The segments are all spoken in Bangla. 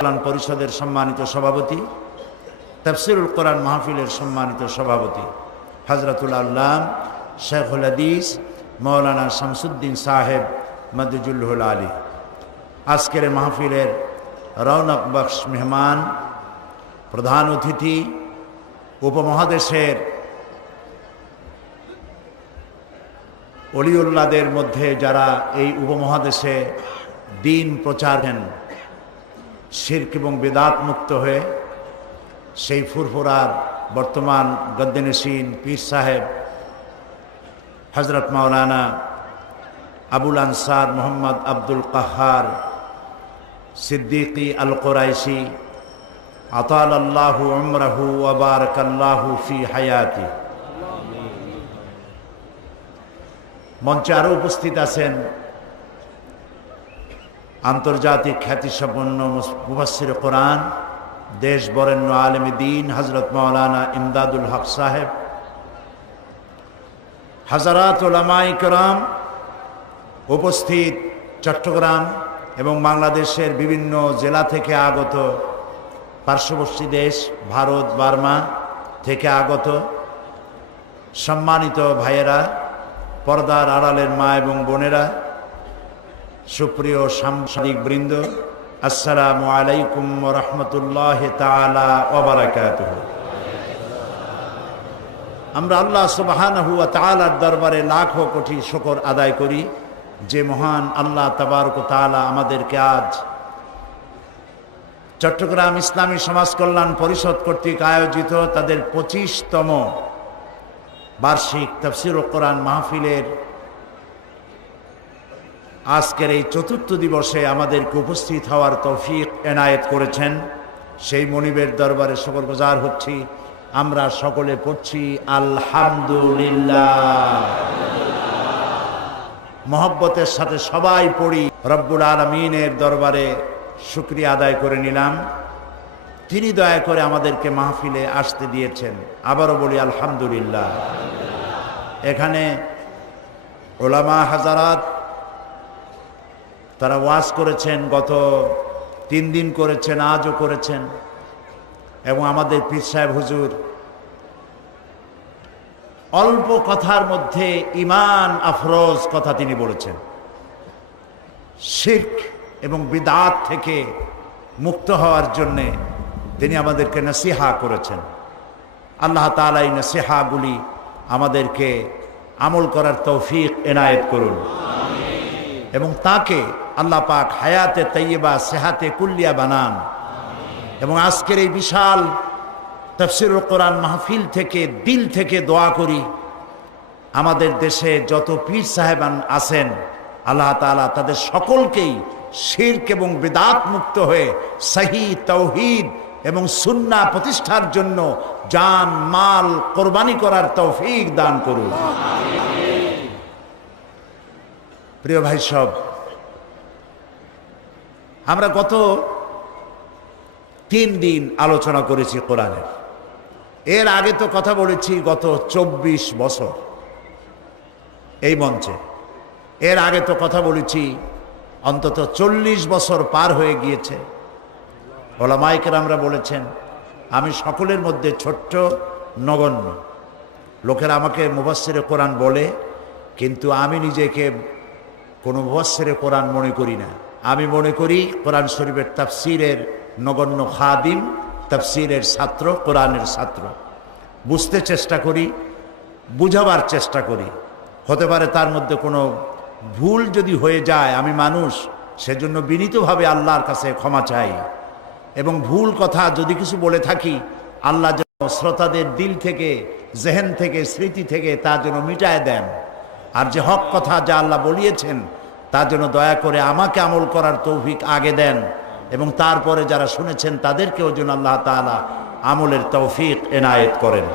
কল্যাণ পরিষদের সম্মানিত সভাপতি, তাফসিরুল কোরআন মাহফিলের সম্মানিত সভাপতি হযরতুল আল্লাম শেখুল হাদিস মাওলানা শামসুদ্দিন সাহেব মদজুল্লুল আলী, আজকের মাহফিলের রৌনক বখশ মেহমান, প্রধান অতিথি, উপমহাদেশের অলিউল্লাদের মধ্যে যারা এই উপমহাদেশে দিন প্রচার করেন, শিরক এবং বিদআত মুক্ত হয়ে সেই ফুরফুরার বর্তমান গদ্দেনশীন পীর সাহেব হযরত মাওলানা আবুল আনসার মোহাম্মদ আব্দুল কাহার সিদ্দিকী আল কুরাইশি আতালাল্লাহু উমরাহু ওয়া বারাকাল্লাহু ফি হায়াতি। মঞ্চে আরও উপস্থিত আছেন আন্তর্জাতিক খ্যাতিসম্পন্ন মুফাসসির কোরআন, দেশ বরেণ্য আলেমে দ্বীন হযরত মাওলানা ইমদাদুল হক সাহেব, হাজারাত উলামায়ে কেরাম, উপস্থিত চট্টগ্রাম এবং বাংলাদেশের বিভিন্ন জেলা থেকে আগত, পার্শ্ববর্তী দেশ ভারত বার্মা থেকে আগত সম্মানিত ভাইয়েরা, পর্দার আড়ালের মা এবং বোনেরা, সুপ্রিয় সাংবাদিক বৃন্দ, আসসালামু আলাইকুম ওয়া রাহমাতুল্লাহি তাআলা ওয়া বারাকাতুহু। আমরা আল্লাহ সুবহানাহু ওয়া তাআলার দরবারে লাখো কোটি শুকর আদায় করি যে মহান আল্লাহ তাবারক ওয়া তাআলা আমাদেরকে আজ চট্টগ্রাম ইসলামী সমাজ কল্যাণ পরিষদ কর্তৃক আয়োজিত তাদের 25তম বার্ষিক তাফসীরুল কোরআন মাহফিলের আজকের এই চতুর্থ দিবসে আমাদেরকে উপস্থিত হওয়ার তৌফিক এনায়েত করেছেন। সেই মনিবের দরবারে শুকরগুজার হচ্ছি। আমরা সকলে পড়ছি আলহামদুলিল্লাহ। মহব্বতের সাথে সবাই পড়ি, রব্বুল আলামিনের দরবারে শুকরিয়া আদায় করে নিলাম, তিনি দয়া করে আমাদেরকে মাহফিলে আসতে দিয়েছেন। আবারও বলি আলহামদুলিল্লাহ। এখানে ওলামা হাজারাত তারা ওয়াজ করেছেন, গত 3 দিন করেছেন, আজও করেছেন, এবং আমাদের পীর সাহেব হুজুর অল্প কথার মধ্যে ঈমান আফরোজ কথা তিনি বলেছেন। শিরক এবং বিদআত থেকে মুক্ত হওয়ার জন্যে তিনি আমাদেরকে নসিহা করেছেন। আল্লাহ তাআলা এই নসিহাগুলি আমাদেরকে আমল করার তৌফিক এনায়েত করুন এবং তাকে আল্লাহ পাক হায়াতে তাইয়্যিবা সেহাতে কুল্লিয়া বানান। এবং আজকের এই বিশাল তাফসীরুল কোরআন মাহফিল থেকে দিল থেকে দোয়া করি, আমাদের দেশে যত পীর সাহেবান আছেন আল্লাহ তাআলা তাদের সকলকেই শিরক এবং বিদআত মুক্ত হয়ে সহি তাওহীদ এবং সুন্নাহ প্রতিষ্ঠার জন্য জান মাল কোরবানি করার তৌফিক দান করুন। প্রিয় ভাই সব, আমরা গত 3 দিন আলোচনা করেছি কোরআনের। এর আগে তো কথা বলেছি গত 24 বছর এই মঞ্চে। এর আগে তো কথা বলেছি অন্তত 40 বছর পার হয়ে গিয়েছে। ওলামায়ে কেরামরা বলেছেন আমি সকলের মধ্যে ছোট্ট, নগণ্য। লোকেরা আমাকে মুফাসসিরে কোরআন বলে, কিন্তু আমি নিজেকে কোনো মুফাসসিরে কোরআন মনে করি না। আমি মনে করি কোরআন শরীফের তাফসীরের নগণ্য খাদিম, তাফসীরের ছাত্র, কোরআনের ছাত্র। বুঝতে চেষ্টা করি, বুঝাবার চেষ্টা করি। হতে পারে তার মধ্যে কোনো ভুল যদি হয়ে যায়, আমি মানুষ, সেজন্য বিনীতভাবে আল্লাহর কাছে ক্ষমা চাই। এবং ভুল কথা যদি কিছু বলে থাকি, আল্লাহ যেন শ্রোতাদের দিল থেকে, জেহেন থেকে, স্মৃতি থেকে তা যেন মিটায় দেন। আর যে হক কথা যা আল্লাহ বলিয়েছেন তা যেন দয়া করে আমাকে আমল করার তৌফিক আগে দেন, এবং তারপরে যারা শুনেছেন তাদেরকেও যেন আল্লাহ তাআলা আমলের তৌফিক এনায়েত করেন।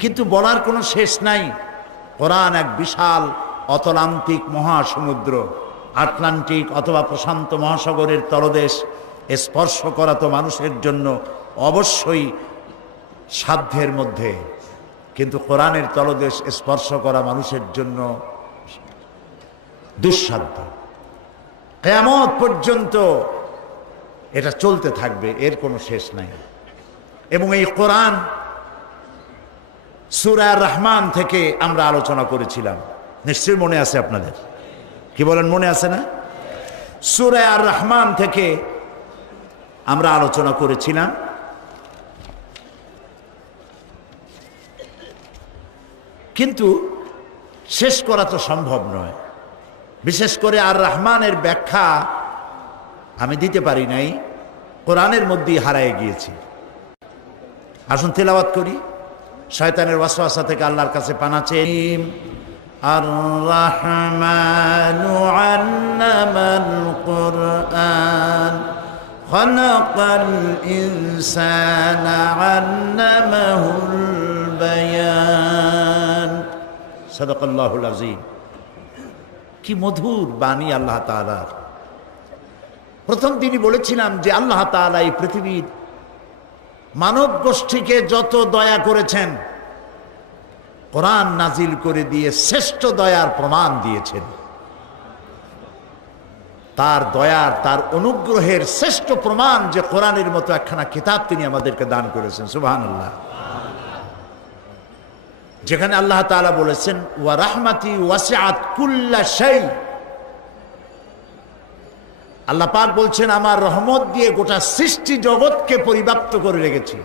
কিন্তু বলার কোনো শেষ নাই। কোরআন এক বিশাল অতলান্তিক মহাসমুদ্র, আটলান্টিক অথবা প্রশান্ত মহাসাগরের তলদেশ স্পর্শ করা তো মানুষের জন্য অবশ্যই সাধ্যের মধ্যে, কিন্তু কোরআনের তলদেশ স্পর্শ করা মানুষের জন্য দুঃসাধ্য। কিয়ামত পর্যন্ত এটা চলতে থাকবে, এর কোনো শেষ নাই। এবং এই কোরআন সূরা রহমান থেকে আমরা আলোচনা করেছিলাম, নিশ্চয়ই মনে আছে আপনাদের, কি বলেন মনে আছে না? সূরা আর রহমান থেকে আমরা আলোচনা করেছিলাম। কিন্তু শেষ করা তো সম্ভব নয়, বিশেষ করে আর রহমানের ব্যাখ্যা আমি দিতে পারি নাই, কোরআনের মধ্যেই হারায় গিয়েছি। আসুন তেলাওয়াত করি, শয়তানের ওয়াসওয়াসা থেকে আল্লাহর কাছে পানা চেয়ে। আর রহমানু আল্লামাল কুরআন খালাকাল ইনসানা আল্লামাহুল বায়ান। সাদাকাল্লাহুল আযীম। কি মধুর বাণী আল্লাহ তাআলার। প্রথম তিনি বলেছিলাম যে আল্লাহ তাআলা এই পৃথিবীর মানব গোষ্ঠীকে যত দয়া করেছেন, কোরআন নাজিল করে দিয়ে শ্রেষ্ঠ দয়ার প্রমাণ দিয়েছেন। তার দয়ার, তার অনুগ্রহের শ্রেষ্ঠ প্রমাণ যে কোরআনের মতো একখানা কিতাব তিনি আমাদেরকে দান করেছেন। সুবহানাল্লাহ। যেখানে আল্লাহ তাআলা বলেছেন ওয়া রাহমাতি ওয়াসিআত কুল্লা শাই। আল্লাহ পাক বলছেন আমার রহমত দিয়ে গোটা সৃষ্টি জগৎকে পরিব্যাপ্ত করে রেখেছি,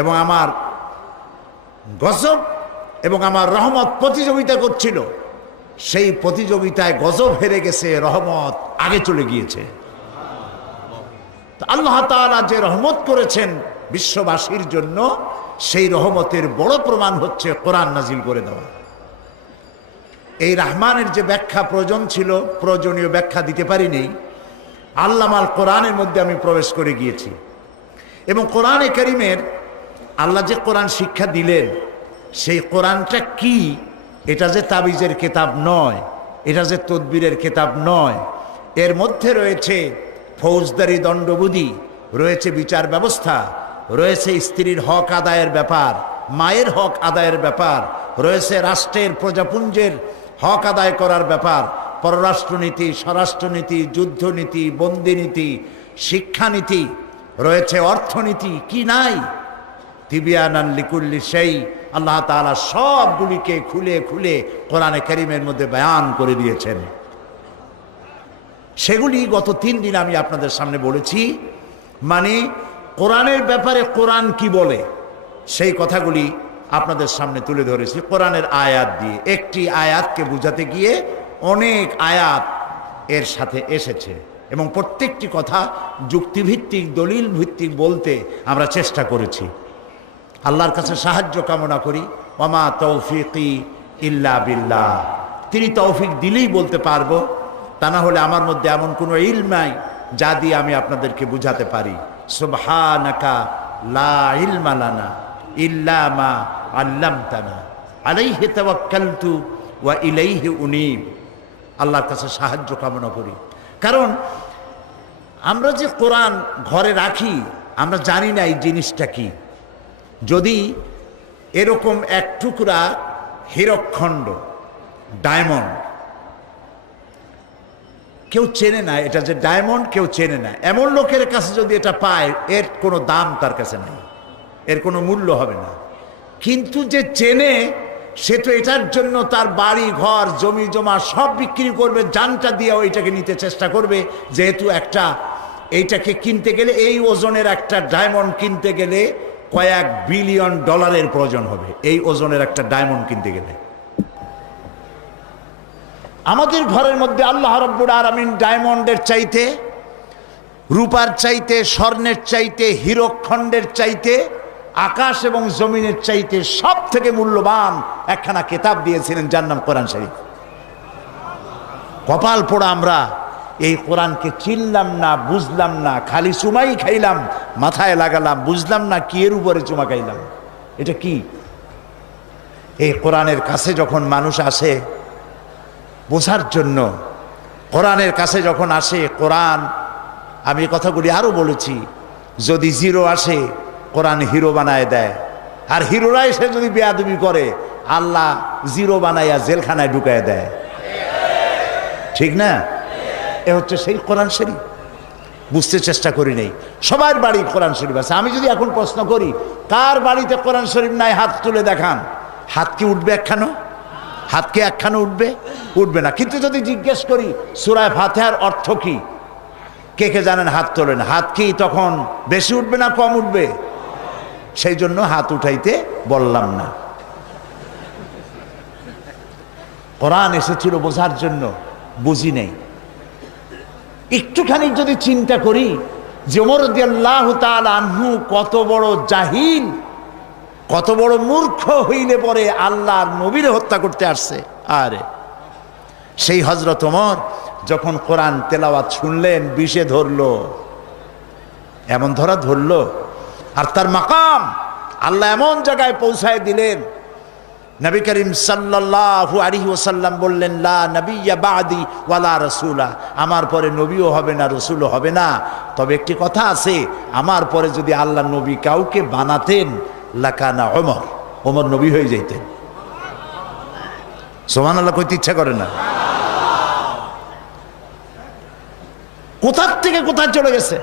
এবং আমার গজব এবং আমার রহমত প্রতিযোগিতা করছিল, সেই প্রতিযোগিতায় গজব হেরে গেছে, রহমত আগে চলে গিয়েছে। তো আল্লাহ তাআলা যে রহমত করেছেন বিশ্ববাসীর জন্য, সেই রহমতের বড় প্রমাণ হচ্ছে কোরআন নাজিল করে দেওয়া। এই রহমানের যে ব্যাখ্যা প্রয়োজন ছিল, প্রয়োজনীয় ব্যাখ্যা দিতে পারিনি, আল্লামাল কোরআনের মধ্যে আমি প্রবেশ করে গিয়েছি। এবং কোরআনে কারীমের আল্লাহ যে কোরআন শিক্ষা দিলেন, সেই কোরআনটা কি? এটা যে তাবিজের কিতাব নয়, এটা যে তদবিরের কিতাব নয়, এর মধ্যে রয়েছে ফৌজদারি দণ্ডবিধি, রয়েছে বিচার ব্যবস্থা, রয়েছে স্ত্রীর হক আদায়ের ব্যাপার, মায়ের হক আদায়ের ব্যাপার, রয়েছে রাষ্ট্রের প্রজাপুঞ্জের হক আদায় করার ব্যাপার, পররাষ্ট্রনীতি, স্বরাষ্ট্রনীতি, যুদ্ধনীতি, বন্দিনীতি, শিক্ষানীতি, রয়েছে অর্থনীতি। কি নাই? তিবিয়ানান লিকুল্লি শাই। আল্লাহ তাআলা সবগুলিকে খুলে খুলে কোরআনে কারীমের মধ্যে বয়ান করে দিয়েছেন। সেগুলি গত 3 দিন আমি আপনাদের সামনে বলেছি। মানে কোরআনের ব্যাপারে কোরআন কি বলে, সেই কথাগুলি আপনাদের সামনে তুলে ধরেছি কোরআনের আয়াত দিয়ে। একটি আয়াতকে বুঝাতে গিয়ে অনেক আয়াত এর সাথে এসেছে, এবং প্রত্যেকটি কথা যুক্তিভিত্তিক, দলিল ভিত্তিক বলতে আমরা চেষ্টা করেছি। আল্লাহর কাছে সাহায্য কামনা করি। ওয়ামা তৌফিকি ইল্লা বিল্লাহ। তিনি তৌফিক দিলেই বলতে পারবো, তা না হলে আমার মধ্যে এমন কোনো ইলম নাই যা দিয়ে আমি আপনাদেরকে বুঝাতে পারি। সুবহানাকা লা ইলমা লানা ইল্লা মা আল্লামতানা আলাইহি তাওয়াক্কালতু ওয়া ইলাইহি উনীব। আল্লাহর কাছে সাহায্য কামনা করি, কারণ আমরা যে কোরআন ঘরে রাখি, আমরা জানি না এই জিনিসটা কি। যদি এরকম এক টুকরা হীরকখণ্ড, ডায়মন্ড, কেউ চেনে না এটা যে ডায়মন্ড, কেউ চেনে না, এমন লোকের কাছে যদি এটা পায়, এর কোনো দাম তার কাছে নাই, এর কোনো মূল্য হবে না। কিন্তু যে চেনে, সে তো এটার জন্য তার বাড়ি ঘর জমি জমা সব বিক্রি করবে, জানটা দিয়ে ওইটাকে নিতে চেষ্টা করবে। যেহেতু এইটাকে কিনতে গেলে, এই ওজনের একটা ডায়মন্ড কিনতে গেলে কয়েক বিলিয়ন ডলারের প্রয়োজন হবে, এই ওজনের একটা ডায়মন্ড কিনতে গেলে। আমাদের ঘরের মধ্যে আল্লাহ রাব্বুল আলামিন ডায়মন্ডের চাইতে, রূপার চাইতে, স্বর্ণের চাইতে, হীরকখণ্ডের চাইতে, আকাশ এবং জমিনের চাইতে সব থেকে মূল্যবান একখানা কিতাব দিয়েছিলেন, যার নাম কোরআন শরীফ। কপাল পোড়া আমরা এই কোরআনকে চিনলাম না, বুঝলাম না, খালি চুমাই খাইলাম, মাথায় লাগালাম, বুঝলাম না কি এর উপরে চুমা খাইলাম, এটা কি। এই কোরআনের কাছে যখন মানুষ আসে বোঝার জন্য, কোরআনের কাছে যখন আসে, কোরআন, আমি কথাগুলি আরো বলেছি, যদি জিরো আসে কোরআন হিরো বানায় দেয়, আর হিরোরা এসে যদি বেয়াদবি করে, আল্লাহ জিরো বানাইয়া জেলখানায় ঢুকায় দেয়। ঠিক না? এ হচ্ছে সেই কোরআন শরীফ। বুঝতে চেষ্টা করি নেই। সবার বাড়ি কোরআন শরীফ আছে। আমি যদি এখন প্রশ্ন করি কার বাড়িতে কোরআন শরীফ নাই, হাত তুলে দেখান। হাত কি উঠবে একখানো? হাত কি একখানো উঠবে? উঠবে না। কিন্তু যদি জিজ্ঞেস করি সূরা ফাতিহার অর্থ কি, কে কে জানেন? হাত তোলেন। হাত কি তখন বেশি উঠবে না কম উঠবে? সেই জন্য হাত উঠাইতে বললাম না। কোরআন এসেছিল বোঝার জন্য, বুঝি নেই। একটুখানি যদি চিন্তা করি যে ওমর রাদিয়াল্লাহু তাআলা আনহু কত বড় জাহিল, কত বড় মূর্খ হইলে পরে আল্লাহর নবীর হত্যা করতে আসছে। আরে সেই হযরত ওমর যখন কোরআন তেলাওয়াত শুনলেন, বিষে ধরলো, এমন ধরলো, আর তার মাকাম আল্লাহ এমন জায়গায় পৌঁছায় দিলেন, নবী করিম সাল্লাল্লাহু আলাইহি ওয়াসাল্লাম বললেন, লা নবিয়্যা বা'দি ওয়ালা রাসূলা, আমার পরে নবীও হবে না, রাসূলও হবে না। তবে একটি কথা আছে, আমার পরে যদি আল্লাহ নবী কাউকে বানাতেন লাকানা ওমর, ওমর নবী হয়ে যাইতেন। সুবহানাল্লাহ কইতে ইচ্ছা করে না? কোথার থেকে কোথায় চলে গেছে।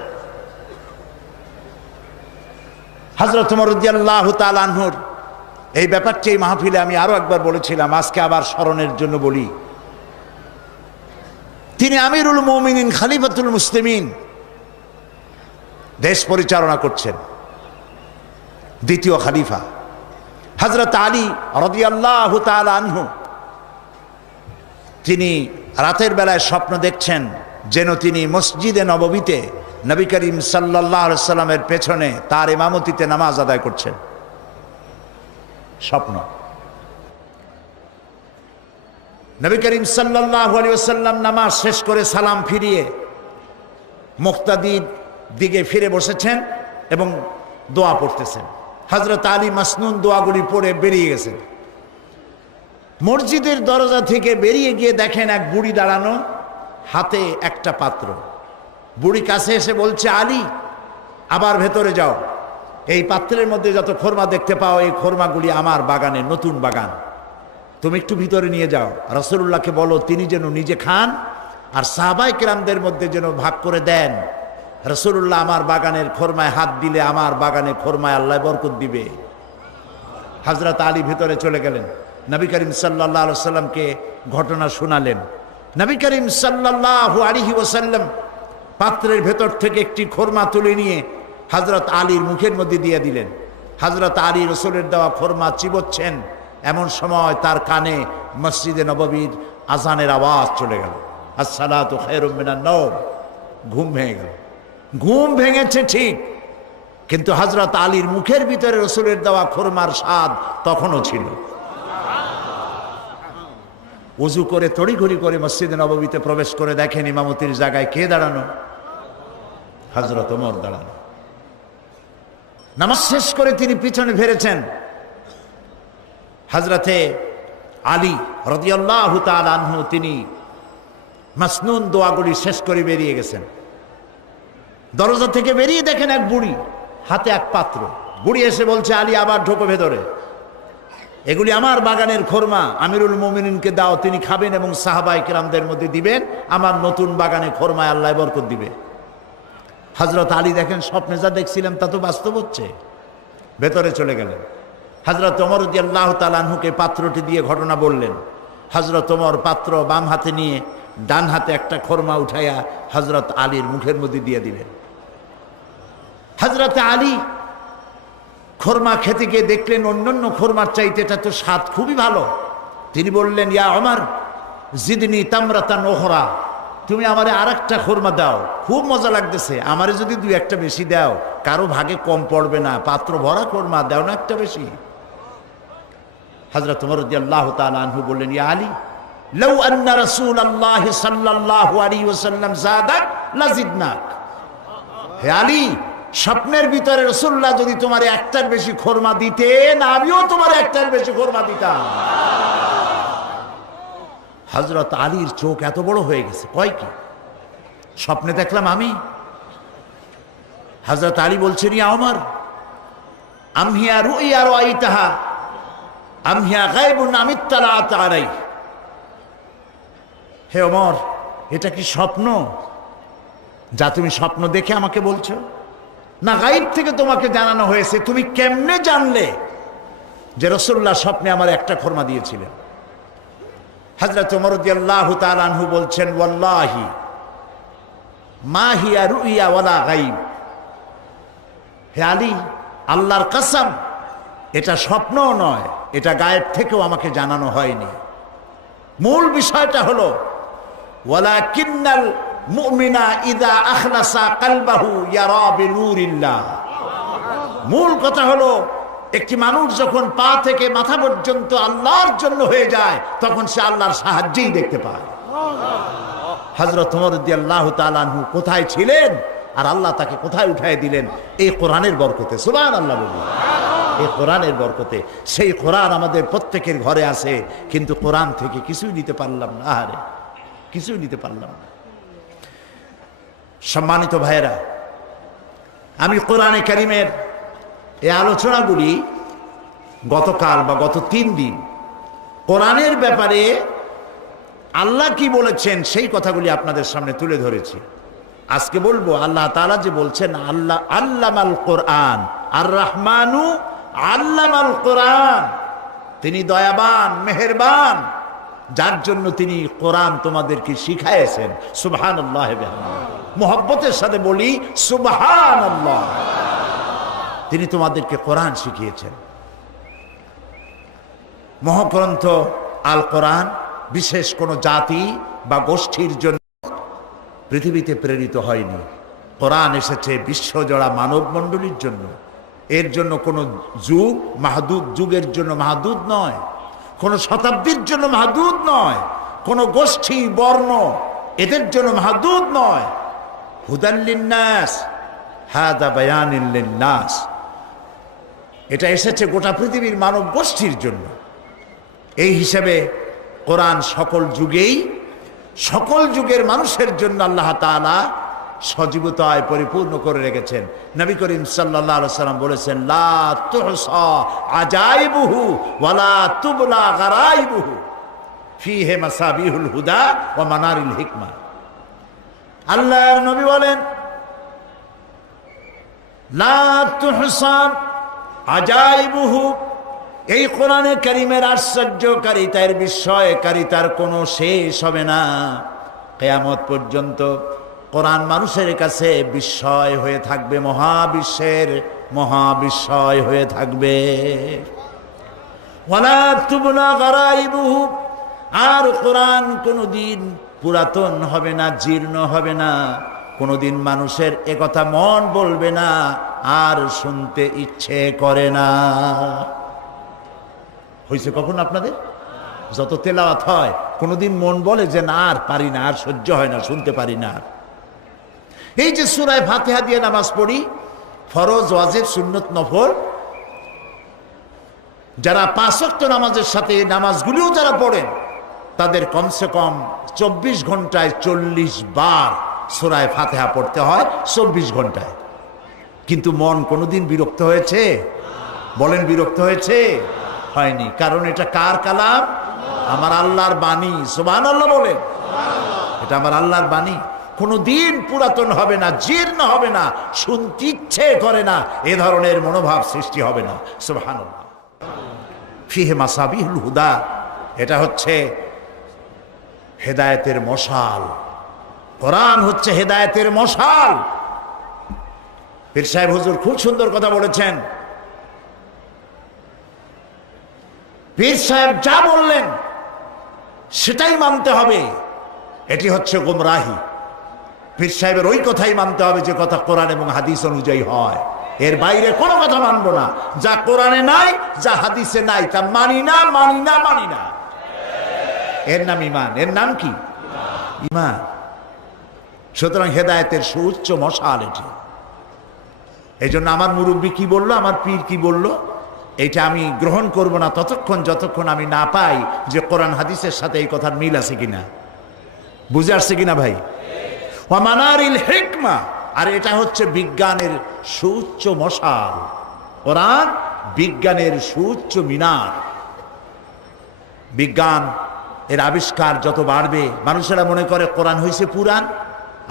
হযরত ওমর রাদিয়াল্লাহু তাআলা আনহুর এই ব্যাপারটি এই মাহফিলে আমি আরো একবার বলেছিলাম, আজকে আবার স্মরণের জন্য বলি। তিনি আমিরুল মুমিনিন, খলিফাতুল মুসলিমিন, দেশ পরিচালনা করছেন, দ্বিতীয় খলিফা। হযরত আলী রাদিয়াল্লাহু তাআলা আনহু তিনি রাতের বেলায় স্বপ্ন দেখছেন যেন তিনি মসজিদে নববীতে নবী করিম সাল্লাল্লাহু আলাইহি ওয়াসাল্লামের পেছনে তার ইমামতিতে নামাজ আদায় করছেন। স্বপ্ন। নবী করিম সাল্লাল্লাহু আলাইহি ওয়াসাল্লাম নামাজ শেষ করে সালাম ফিরিয়ে মুক্তাদির দিকে ফিরে বসেছেন এবং দোয়া পড়তেছেন। হযরত আলী মাসনুন দোয়াগুলি পড়ে বেরিয়ে গেছেন। মসজিদের দরজা থেকে বেরিয়ে গিয়ে দেখেন এক বুড়ি দাঁড়ানো, হাতে একটা পাত্র। বুড়ি কাছে এসে বলছে, আলী আবার ভেতরে যাও, এই পাত্রের মধ্যে যত খোরমা দেখতে পাও এই খোরমাগুলি আমার বাগানের, নতুন বাগান, তুমি একটু ভিতরে নিয়ে যাও। রাসূলুল্লাহকে বলো তিনি যেন নিজে খান আর সাহাবায়ে কেরামদের মধ্যে যেন ভাগ করে দেন। রাসূলুল্লাহ আমার বাগানের খোরমায় হাত দিলে আমার বাগানে খোরমায় আল্লাহ বরকত দিবে। হযরত আলী ভিতরে চলে গেলেন, নবী করিম সাল্লাল্লাহু আলাইহি ওয়াসাল্লামকে ঘটনা শোনালেন। নবী করিম সাল্লাল্লাহু আলাইহি ওয়াসাল্লাম পাত্রের ভেতর থেকে একটি খোরমা তুলে নিয়ে হযরত আলীর মুখের মধ্যে দিয়ে দিলেন। হযরত আলী রাসূলের দেওয়া খোরমা চিবোচ্ছেন, এমন সময় তার কানে মসজিদে নববীর আজানের আওয়াজ চলে গেল, আসসালাতু খায়রুম মিনান নাওম। ঘুম ভেঙে গেল। ঘুম ভেঙেছে ঠিক, কিন্তু হযরত আলীর মুখের ভিতরে রাসূলের দেওয়া খোরমার স্বাদ তখনও ছিল। ওযু করে তড়িঘড়ি করে মসজিদে নববীতে প্রবেশ করে দেখেন ইমামতির জায়গায় কে দাঁড়ানো? হযরত ওমর দাঁড়ানো। নামাজ শেষ করে তিনি পিছনে ফিরেছেন। হযরতে আলী রাদিয়াল্লাহু তাআলা আনহু তিনি মাসনুন দোয়াগুলি শেষ করে বেরিয়ে গেছেন। দরজা থেকে বেরিয়ে দেখেন এক বুড়ি, হাতে এক পাত্র। বুড়ি এসে বলছে, আলী আবার ঢোকো ভেতরে, এগুলি আমার বাগানের খোরমা, আমিরুল মুমিনিনকে দাও, তিনি খাবেন এবং সাহাবায়ে কেরামদের মধ্যে দিবেন, আমার নতুন বাগানে খোরমায় আল্লাহ বরকত দিবে। হযরত আলী দেখেন স্বপ্নে যা দেখছিলাম তা তো বাস্তব হচ্ছে, ভেতরে চলে গেলেন। হযরত ওমর রাদিয়াল্লাহু তাআলা আনহুকে পাত্রটি দিয়ে ঘটনা বললেন। হযরত ওমর পাত্র বাম হাতে নিয়ে ডান হাতে একটা খোরমা উঠাইয়া হযরত আলীর মুখের মধ্যে দিয়ে দিলেন। হযরত আলী খোরমা খেতে গিয়ে দেখলেন অন্যান্য খোরমার চাইতে এটা তো স্বাদ খুবই ভালো। তিনি বললেন, ইয়া ওমর জিদনি তামরাতান উখরা, তুমি আমারে আরেকটা খোরমা দাও, খুব মজা লাগতেছে, আমারে যদি দুই একটা বেশি দাও কারো ভাগে কম পড়বে না, পাত্র ভরা খোরমা দাও না একটা বেশি। হযরত ওমর রাদিয়াল্লাহু তাআলা আনহু বললেন, ইয়া আলী লাউ আন্না রাসূলুল্লাহ সাল্লাল্লাহু আলাইহি ওয়াসাল্লাম যাদাক লাজিদনাক। হে আলী, স্বপ্নের ভিতরে রাসূলুল্লাহ যদি তোমার একটার বেশি খোরমা দিতেন, আমিও তোমার একটার বেশি খোরমা দিতাম। হযরত আলীর চোখ এত বড় হয়ে গেছে, কয় কি স্বপ্নে দেখলাম আমি? হযরত আলী বলছেন, ইয়া ওমর আমহিয়া রুইয়া রাআইতাহা আমহিয়া গায়বুন আমিত্তালাত আলাইহি। হে ওমর, এটা কি স্বপ্ন যা তুমি স্বপ্ন দেখে আমাকে বলছো, না গায়েব থেকে তোমাকে জানানো হয়েছে? তুমি কেমনে জানলে যে রাসূলুল্লাহ স্বপ্নে আমার একটা খরমা দিয়েছিলেন? হযরত ওমর রাদিয়াল্লাহু তাআলা আনহু বলছেন, ওয়াল্লাহি মা হিয়া রুইয়া ওয়ালা গায়ব। হে আলী, আল্লাহর কসম, এটা স্বপ্নও নয়, এটা গায়েব থেকেও আমাকে জানানো হয়নি। মূল বিষয়টা হলো ওয়ালাকিন্নাল মুমিনা ইযা আখলাসা কলবাহু ইয়ারা বিনুরিল্লাহ। মূল কথা হলো একটি মানুষ যখন পা থেকে মাথা পর্যন্ত আল্লাহর জন্য হয়ে যায়, তখন সে আল্লাহর সাহায্যই দেখতে পায়। হযরত ওমর রাদিয়াল্লাহু তাআলা আনহু কোথায় ছিলেন আর আল্লাহ তাকে কোথায় উঠায় দিলেন? এই কোরআনের বরকতে। সুবহানাল্লাহ বলুন। এই কোরআনের বরকতে। সেই কোরআন আমাদের প্রত্যেকের ঘরে আছে, কিন্তু কোরআন থেকে কিছুই নিতে পারলাম না। আরে কিছুই নিতে পারলাম না। সম্মানিত ভাইয়েরা, আমি কোরআনে কারীমের এই আলোচনাগুলি গতকাল বা গত 3 দিন কোরআনের ব্যাপারে আল্লাহ কি বলেছেন সেই কথাগুলি আপনাদের সামনে তুলে ধরেছি। আজকে বলবো আল্লাহ তাআলা যে বলছেন, আল্লাহ আল্লামাল কোরআন, আর রহমানু আল্লামাল কোরআন। তিনি দয়াবান, মেহেরবান, যার জন্য তিনি কোরআন তোমাদেরকে শিখাইছেন। সুবহানাল্লাহ। মুহাব্বতের সাথে বলি সুবহানাল্লাহ। তিনি তোমাদেরকে কোরআন শিখিয়েছেন। মহাগ্রন্থ আল কোরআন বিশেষ কোনো জাতি বা গোষ্ঠীর জন্য পৃথিবীতে প্রেরিত হয়নি। কোরআন এসেছে বিশ্বজোড়া মানব মণ্ডলীর জন্য। এর জন্য কোনো যুগ মাহদুদ, যুগের জন্য মাহদুদ নয়, কোনো শতাব্দীর জন্য মাহদুদ নয়, কোনো গোষ্ঠী বর্ণ এদের জন্য মাহদুদ নয়। হুদাল লিন্নাস হাদা বায়ানুল লিন্নাস। এটা এসেছে গোটা পৃথিবীর মানব গোষ্ঠীর জন্য। এই হিসাবে কোরআন সকল যুগেই সকল যুগের মানুষের জন্য আল্লাহ তাআলা সজীবতায় পরিপূর্ণ করে রেখেছেন। নবী করিম সাল্লাল্লাহু আলাইহি সাল্লাম বলেছেন, লা তুহসা আজাইবুহু ওয়ালা তুবলা গারাইবুহু ফিহি মাসাবিহুল হুদা ওয়া মানারিল হিকমা। আল্লাহর নবী বলেন, লা তুহসা আজাইবুহু, এই কোরআনে কারীমের আশ্চর্যকারিতার বিস্ময়কারিতার কোনো শেষ হবে না। কিয়ামত পর্যন্ত কোরআন মানুষের কাছে বিস্ময় হয়ে থাকবে, মহাবিশ্বের মহাবিস্ময় হয়ে থাকবে। ওয়ালা তুবলা গারাইবুহু, আর কোরআন কোনোদিন পুরাতন হবে না, জীর্ণ হবে না। কোনোদিন মানুষের একথা মন বলবে না আর শুনতে ইচ্ছে করে না। হয়েছে কখন আপনাদের? যত তেলাওয়াত হয় কোনোদিন মন বলে যে না আর পারি না, আর সহ্য হয় না, শুনতে পারি না। এই যে সূরা ফাতিহা দিয়ে নামাজ পড়ি, ফরজ, ওয়াজিব, সুন্নত, নফল, যারা 5 ওয়াক্ত নামাজের সাথে নামাজগুলিও যারা পড়েন, তাদের কমসে কম 24 ঘন্টায় 40 বার সূরা ফাতিহা পড়তে হয়, 24 ঘন্টায়। কিন্তু মন কোনোদিন বিরক্ত হয়েছে? বলেন, বিরক্ত হয়েছে? হয়নি। কারণ এটা কার কালাম? আমার আল্লাহর বাণী। সুবহানাল্লাহ বলেন। এটা আমার আল্লাহর বাণী, কোনোদিন পুরাতন হবে না, জীর্ণ হবে না, শুনতে ইচ্ছে করে না, এ ধরনের মনোভাব সৃষ্টি হবে না। সুবহানাল্লাহ। ফিহি মাসাবিহুল হুদা, এটা হচ্ছে হেদায়েতের মশাল। কোরআন হচ্ছে হেদায়েতের মশাল। পীর সাহেব হুজুর খুব সুন্দর কথা বলেছেন। পীর সাহেব যা বললেন সেটাই মানতে হবে, এটি হচ্ছে গোমরাহি। পীর সাহেবের ওই কথাই মানতে হবে যে কথা কোরআন এবং হাদিস অনুযায়ী হয়। এর বাইরে কোনো কথা মানবো না। যা কোরআনে নাই, যা হাদিসে নাই, তা মানি না, মানি না, মানি না। এর নাম ঈমান। এর নাম কি? ঈমান। সুতরাং হেদায়েতের সুউচ্চ মশাল এটি। এই জন্য আমার মুরব্বী কি বললো, আমার পীর কি বললো, এইটা আমি গ্রহণ করব না ততক্ষণ যতক্ষণ আমি না পাই যে কোরআন হাদিসের সাথে এই কথার মিল আছে কিনা। বুঝে আসছে কিনা ভাই? ওয়া মানারিল হিকমা, আর এটা হচ্ছে বিজ্ঞানের সুউচ্চ মশাল। কোরআন বিজ্ঞানের সুউচ্চ মিনার। বিজ্ঞান এর আবিষ্কার যত বাড়বে, মানুষেরা মনে করে কোরআন হয়েছে পুরাণ,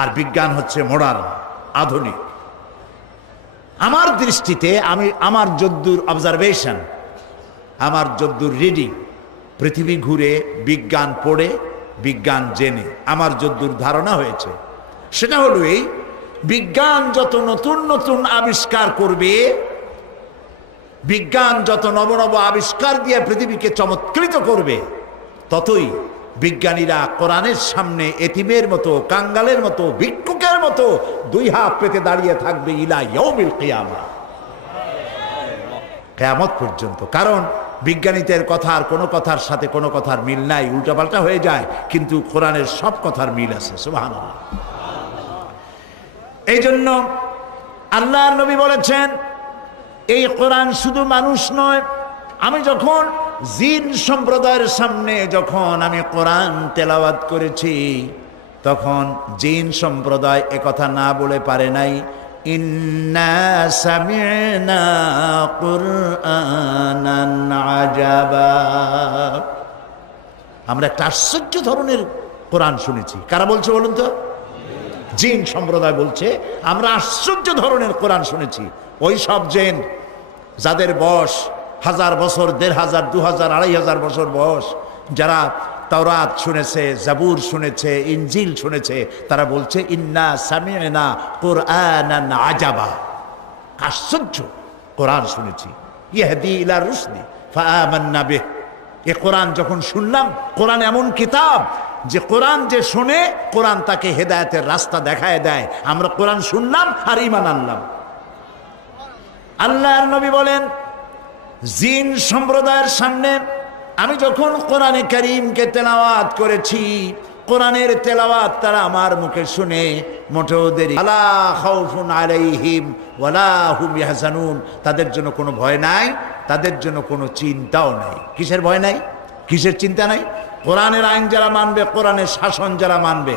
আর বিজ্ঞান হচ্ছে মডার্ন, আধুনিক। আমার দৃষ্টিতে, আমার যদ্দূর অবজারভেশন, আমার যদ্দূর রিডিং, পৃথিবী ঘুরে বিজ্ঞান পড়ে বিজ্ঞান জেনে আমার যদ্দূর ধারণা হয়েছে, সেটা হলো এই: বিজ্ঞান যত নতুন নতুন আবিষ্কার করবে, বিজ্ঞান যত নবনব আবিষ্কার দিয়ে পৃথিবীকে চমৎকৃত করবে, ততই বিজ্ঞানীরা কোরআনের সামনে এতিমের মতো, কাঙ্গালের মতো, ভিক্ষুকের মতো দুই হাত পেতে দাঁড়িয়ে থাকবে ইলা ইয়াউমিল কিয়ামা, কিয়ামত পর্যন্ত। কারণ বিজ্ঞানীদের কথার কোনো কথার সাথে কোনো কথার মিল নাই, উল্টাপাল্টা হয়ে যায়, কিন্তু কোরআনের সব কথার মিল আছে। সুবহানাল্লাহ। এই জন্য আল্লাহর নবী বলেছেন, এই কোরআন শুধু মানুষ নয়। আমি যখন জিন সম্প্রদায়ের সামনে যখন আমি কোরআন তেলাওয়াত করেছি, তখন জিন সম্প্রদায় একথা না বলে পারে নাই, ইন্না সামি'না কুরআনান আজাবা, আমরা একটা আশ্চর্য ধরনের কোরআন শুনেছি। কারা বলছে বলুন তো? জিন সম্প্রদায় বলছে, আমরা আশ্চর্য ধরনের কোরআন শুনেছি। ওই সব জিন যাদের বয়স 1000 বছর, 1500, 2000, 2500 বছর বয়স, যারা তাওরাত শুনেছে, জাবুর শুনেছে, ইনজিল শুনেছে, তারা বলছে ইন্না সামি'না কুরআনান আজাবা, আশ্চর্য কোরআন শুনেছি। ইয়াহদি ইলা রুশদি ফাআমান্না বিহ। এ কোরআন যখন শুনলাম, কোরআন এমন কিতাব যে কোরআন যে শোনে, কোরআন তাকে হেদায়েতের রাস্তা দেখায় দেয়। আমরা কোরআন শুনলাম আর ঈমান আনলাম। আল্লাহর নবী বলেন, জিন সম্প্রদায়ের সামনে আমি যখন কোরআনে কারীমকে তেলাওয়াত করেছি, কোরআনের তেলাওয়াত তারা আমার মুখে শুনে মোটেও দেরি, আলা খাউফুন আলাইহিম ওয়ালা হুম ইয়াহজানুন, তাদের জন্য কোনো ভয় নাই, তাদের জন্য কোনো চিন্তাও নাই। কিসের ভয় নাই? কিসের চিন্তা নাই? কোরআনের আইন যারা মানবে, কোরআনের শাসন যারা মানবে,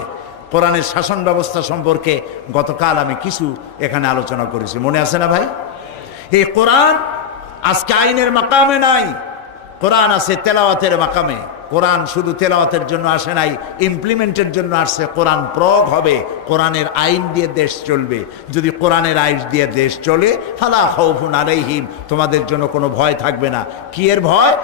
কোরআনের শাসন ব্যবস্থা সম্পর্কে গতকাল আমি কিছু এখানে আলোচনা করেছি, মনে আছে না ভাই? এই কোরআন আজকে আইনের মাকামে নাই, কোরআন আছে তেলাওয়াতের মাকামে। কোরআন শুধু তেলাওয়াতের জন্য আসে নাই, ইমপ্লিমেন্টের জন্য আসছে। কোরআন প্রয়োগ হবে, কোরআনের আইন দিয়ে দেশ চলবে। যদি কোরআনের আইন দিয়ে দেশ চলে, ফালা খাউফুন আলাইহিম, তোমাদের জন্য কোনো ভয় থাকবে না। কি এর ভয়?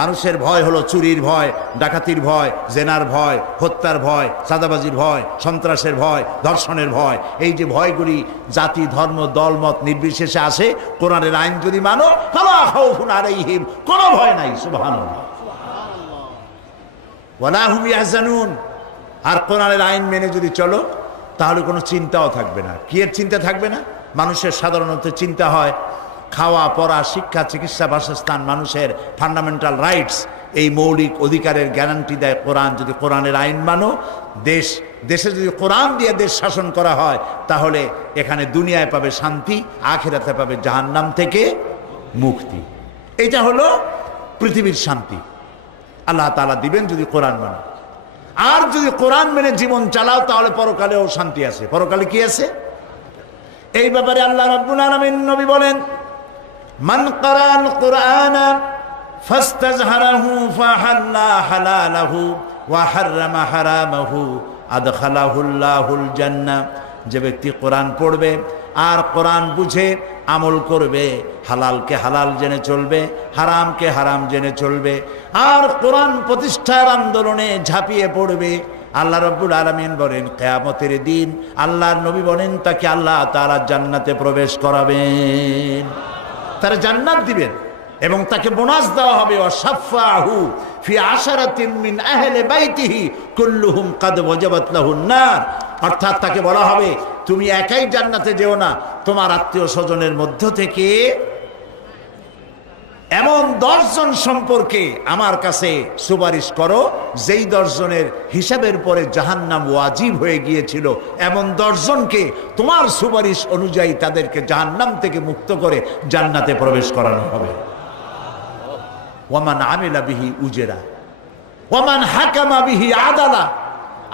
মানুষের ভয় হলো চুরির ভয়, ডাকাতির ভয়, জেনার ভয়, হত্যার ভয়, চাঁদাবাজির ভয়, সন্ত্রাসের ভয়, ধর্ষণের ভয়। এই যে ভয়গুলি জাতি, ধর্ম, দলমত নির্বিশেষে আসে, কোরআনের আইন যদি মানো, ফালা খাউফুন আলাইহিম, কোনো ভয় নাই। সুবহানাল্লাহ। ওয়ালা হুম ইয়াহজানুন। আর কোরআনের আইন মেনে যদি চলো, তাহলে কোনো চিন্তাও থাকবে না। কি এর চিন্তা থাকবে না? মানুষের সাধারণত চিন্তা হয় খাওয়া, পড়া, শিক্ষা, চিকিৎসা, বাসস্থান, মানুষের ফান্ডামেন্টাল রাইটস, এই মৌলিক অধিকারের গ্যারান্টি দেয় কোরআন। যদি কোরআনের আইন মানো, দেশে যদি কোরআন দিয়ে দেশ শাসন করা হয়, তাহলে এখানে দুনিয়ায় পাবে শান্তি, আখিরাতে পাবে জাহান্নাম থেকে মুক্তি। এটা হলো পৃথিবীর শান্তি আল্লাহ তাআলা দিবেন যদি কোরআন মানো। আর যদি কোরআন মেনে জীবন চালাও, তাহলে পরকালেও শান্তি আছে। পরকালে কি আছে? এই ব্যাপারে আল্লাহ রাব্বুল আলামিন নবী বলেন, মান ক্বারাআল কুরআনা ফাস্তাজহারাহু ফাহাল্লা হালালাহু ওয়া হাররামা হারামাহু আদখালাহুল্লাহুল জান্নাহ। যে ব্যক্তি কোরআন পড়বে আর কোরআন বুঝে আমল করবে, হালালকে হালাল জেনে চলবে, হারামকে হারাম জেনে চলবে, আর কোরআন প্রতিষ্ঠার আন্দোলনে ঝাঁপিয়ে পড়বে, আল্লাহ রাব্বুল আলামিন বলেন কিয়ামতের দিন আল্লাহর নবী বলেন তাকে আল্লাহ তাআলা জান্নাতে প্রবেশ করাবেন, তার জান্নাত দিবেন এবং তাকে বোনাস দেওয়া হবে। ওয়াশাফাহু ফি আশারাতিন মিন আহলি বাইতিহি কুল্লুহুম কাদ ওয়াজাবাত লাহুন নার। অর্থাৎ তাকে বলা হবে, তুমি একাই জান্নাতে যেও না, তোমার আত্মীয় স্বজনের মধ্য থেকে এমন 10 জন সম্পর্কে আমার কাছে সুপারিশ করো, যেই 10 জনের হিসাবের পরে জাহান্নাম ওয়াজিব হয়ে গিয়েছিল। এমন 10 জনকে তোমার সুপারিশ অনুযায়ী তাদেরকে জাহান্নাম থেকে মুক্ত করে জান্নাতে প্রবেশ করানো হবে। ওয়ামান আমিলা বিহি উজরা ওয়ামান হাকামা বিহি আদালা।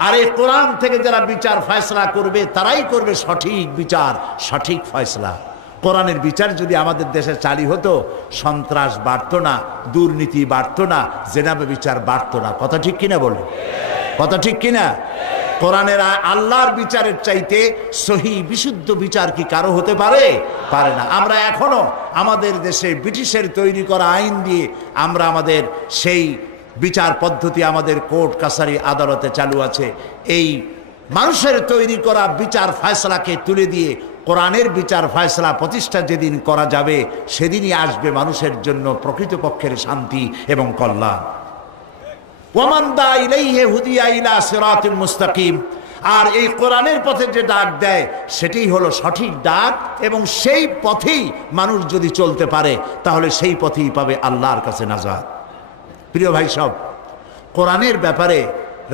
আর এই কোরআন থেকে যারা বিচার ফয়সালা করবে, তারাই করবে সঠিক বিচার, সঠিক ফয়সালা। কোরআনের বিচার যদি আমাদের দেশে চালু হতো, সন্ত্রাস বাড়তো না, দুর্নীতি বাড়তো না, জেনাবে বিচার বাড়তো না। কথা ঠিক কিনা বলে? কথা ঠিক কিনা? কোরআনের আল্লাহর বিচারের চাইতে সহি বিশুদ্ধ বিচার কি কারো হতে পারে? পারে না। আমরা এখনো আমাদের দেশে ব্রিটিশের তৈরি করা আইন দিয়ে আমরা আমাদের সেই বিচার পদ্ধতি আমাদের কোর্ট কাছারি আদালতে চালু আছে। এই মানুষের তৈরি করা বিচার ফয়সালাকে তুলে দিয়ে কোরআনের বিচার ফয়সালা প্রতিষ্ঠা যেদিন করা যাবে সেদিনই আসবে মানুষের জন্য প্রকৃতপক্ষের শান্তি এবং কল্যাণ। ওয়ামান দা ইলাইহি হুদিয়া ইলা সিরাতিল মুস্তাকিম। আর এই কোরআনের পথে যে ডাক দেয় সেটাই হলো সঠিক ডাক, এবং সেই পথেই মানুষ যদি চলতে পারে তাহলে সেই পথেই পাবে আল্লাহর কাছে নাজাত। প্রিয় ভাই সব, কোরআনের ব্যাপারে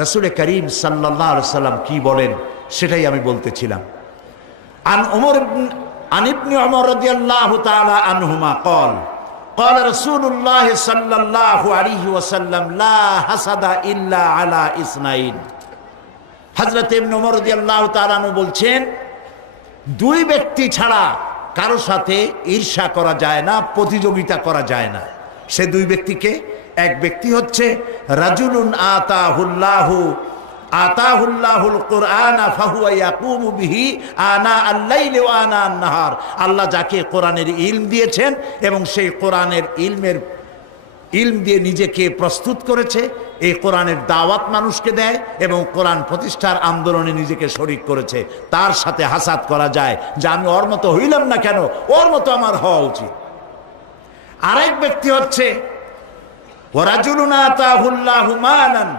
রাসূল করিম সাল্লাল্লাহু আলাইহি সাল্লাম কি বলেন সেটাই আমি বলতেছিলাম। আন ইবনে উমর রাদিয়াল্লাহু তাআলা আনহুমা قال قال رسول الله صلى الله عليه وسلم لا حسد الا على اثنين। হযরত ইবনে উমর রাদিয়াল্লাহু তাআলা আনহু বলছেন, দুই ব্যক্তি ছাড়া কারো সাথে ঈর্ষা করা যায় না, প্রতিযোগিতা করা যায় না। সে দুই ব্যক্তিকে, এক ব্যক্তি হচ্ছে রাজুলুন আতাহুল্লাহুল কুরআনা ফাহুয়া ইয়াকুমু বিহি আনা আল-লাইলি ওয়া আনা আন-নাহার। আল্লাহ যাকে কোরআনের ইলম দিয়েছেন এবং সেই কোরআনের ইলম দিয়ে নিজেকে প্রস্তুত করেছে, এই কোরআনের দাওয়াত মানুষকে দেয় এবং কোরআন প্রতিষ্ঠার আন্দোলনে নিজেকে শরীক করেছে, তার সাথে হাসাদ করা যায় যে আমি ওর মতো হইলাম না কেন, ওর মতো আমার হওয়া উচিত। আরেক ব্যক্তি হচ্ছে ওয়ারাজুলুন আতাহুল্লাহু মালান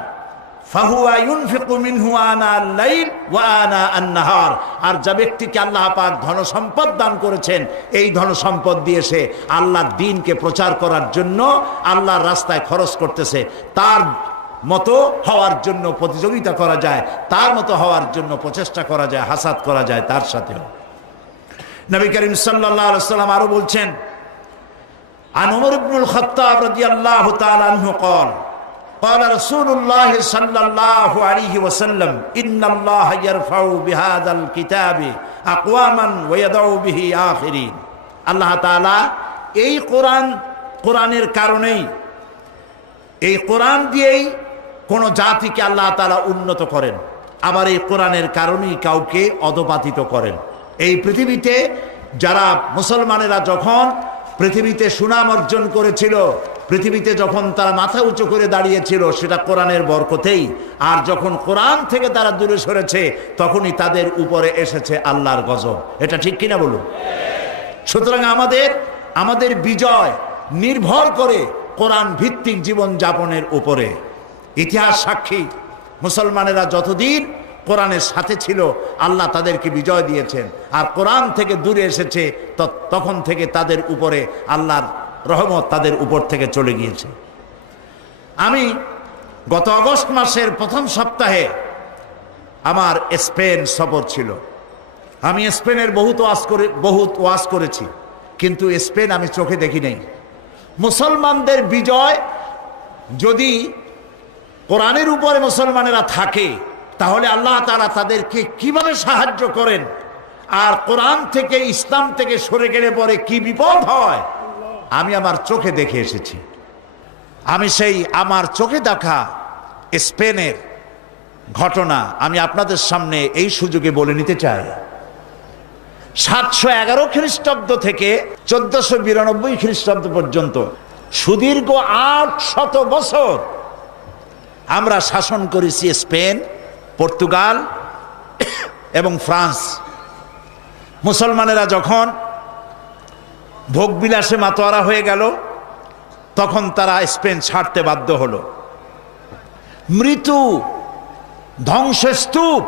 ফাহুয়া ইউনফিকু মিনহু আনা আল-লাইল ওয়া আনা আন-নাহার। আর যে ব্যক্তিকে আল্লাহ পাক ধন সম্পদ দান করেছেন, এই ধন সম্পদ দিয়ে সে আল্লাহর দ্বীনকে প্রচার করার জন্য আল্লাহর রাস্তায় খরচ করতেছে, তার মতো হওয়ার জন্য প্রতিযোগিতা করা যায়, তার মতো হওয়ার জন্য প্রচেষ্টা করা যায়, হাসাদ করা যায় তার সাথেও। নবী করিম সাল্লাল্লাহু আলাইহি ওয়াসাল্লাম আরো বলছেন, عن عمر بن الخطاب رضي الله تعالى عنه قال قال رسول الله صلى الله عليه وسلم إن الله يرفع بهذا الكتاب أقواما ويدعو به آخرين। আল্লাহ তাআলা এই কোরআনের কারণেই, এই কোরআন দিয়েই কোন জাতিকে আল্লাহ তাআলা উন্নত করেন, আবার এই কোরআনের কারণেই কাউকে অধপাতিত করেন। এই পৃথিবীতে যারা মুসলমানেরা যখন পৃথিবীতে সুনাম অর্জন করেছিল, পৃথিবীতে যখন তারা মাথা উঁচু করে দাঁড়িয়েছিল, সেটা কোরআনের বরকতেই। আর যখন কোরআন থেকে তারা দূরে সরেছে তখনই তাদের উপরে এসেছে আল্লাহর গজব। এটা ঠিক কিনা বলুন? সুতরাং আমাদের বিজয় নির্ভর করে কোরআন ভিত্তিক জীবন যাপনের উপরে। ইতিহাস সাক্ষী, মুসলমানেরা যতদিন কোরআনের সাথে ছিল আল্লাহ তাদেরকে বিজয় দিয়েছেন, আর কোরআন থেকে দূরে এসেছে তখন থেকে তাদের উপরে আল্লাহর রহমত তাদের উপর থেকে চলে গিয়েছে। আমি গত আগস্ট মাসের প্রথম সপ্তাহে আমার স্পেন সফর ছিল। আমি স্পেনের বহুত ওয়াজ করেছি, কিন্তু স্পেন আমি চোখে দেখি নাই। মুসলমানদের বিজয় যদি কোরআনের উপরে মুসলমানেরা থাকে তাহলে আল্লাহ তাআলা তাদেরকে কিভাবে সাহায্য করেন, আর কোরআন থেকে ইসলাম থেকে সরে গেলে পরে কি বিপদ হয় আমি আমার চোখে দেখে এসেছি। আমি সেই আমার চোখে দেখা স্পেনের ঘটনা আমি আপনাদের সামনে এই সুযোগে বলে নিতে চাই। 711 খ্রিস্টাব্দ থেকে 1492 খ্রিস্টাব্দ পর্যন্ত সুদীর্ঘ 800 বছর আমরা শাসন করেছি স্পেন, পর্তুগাল এবং ফ্রান্স। মুসলমানেরা যখন ভোগবিলাসে মাতোয়ারা হয়ে গেল তখন তারা স্পেন ছাড়তে বাধ্য হলো। মৃত্যু, ধ্বংসস্তূপ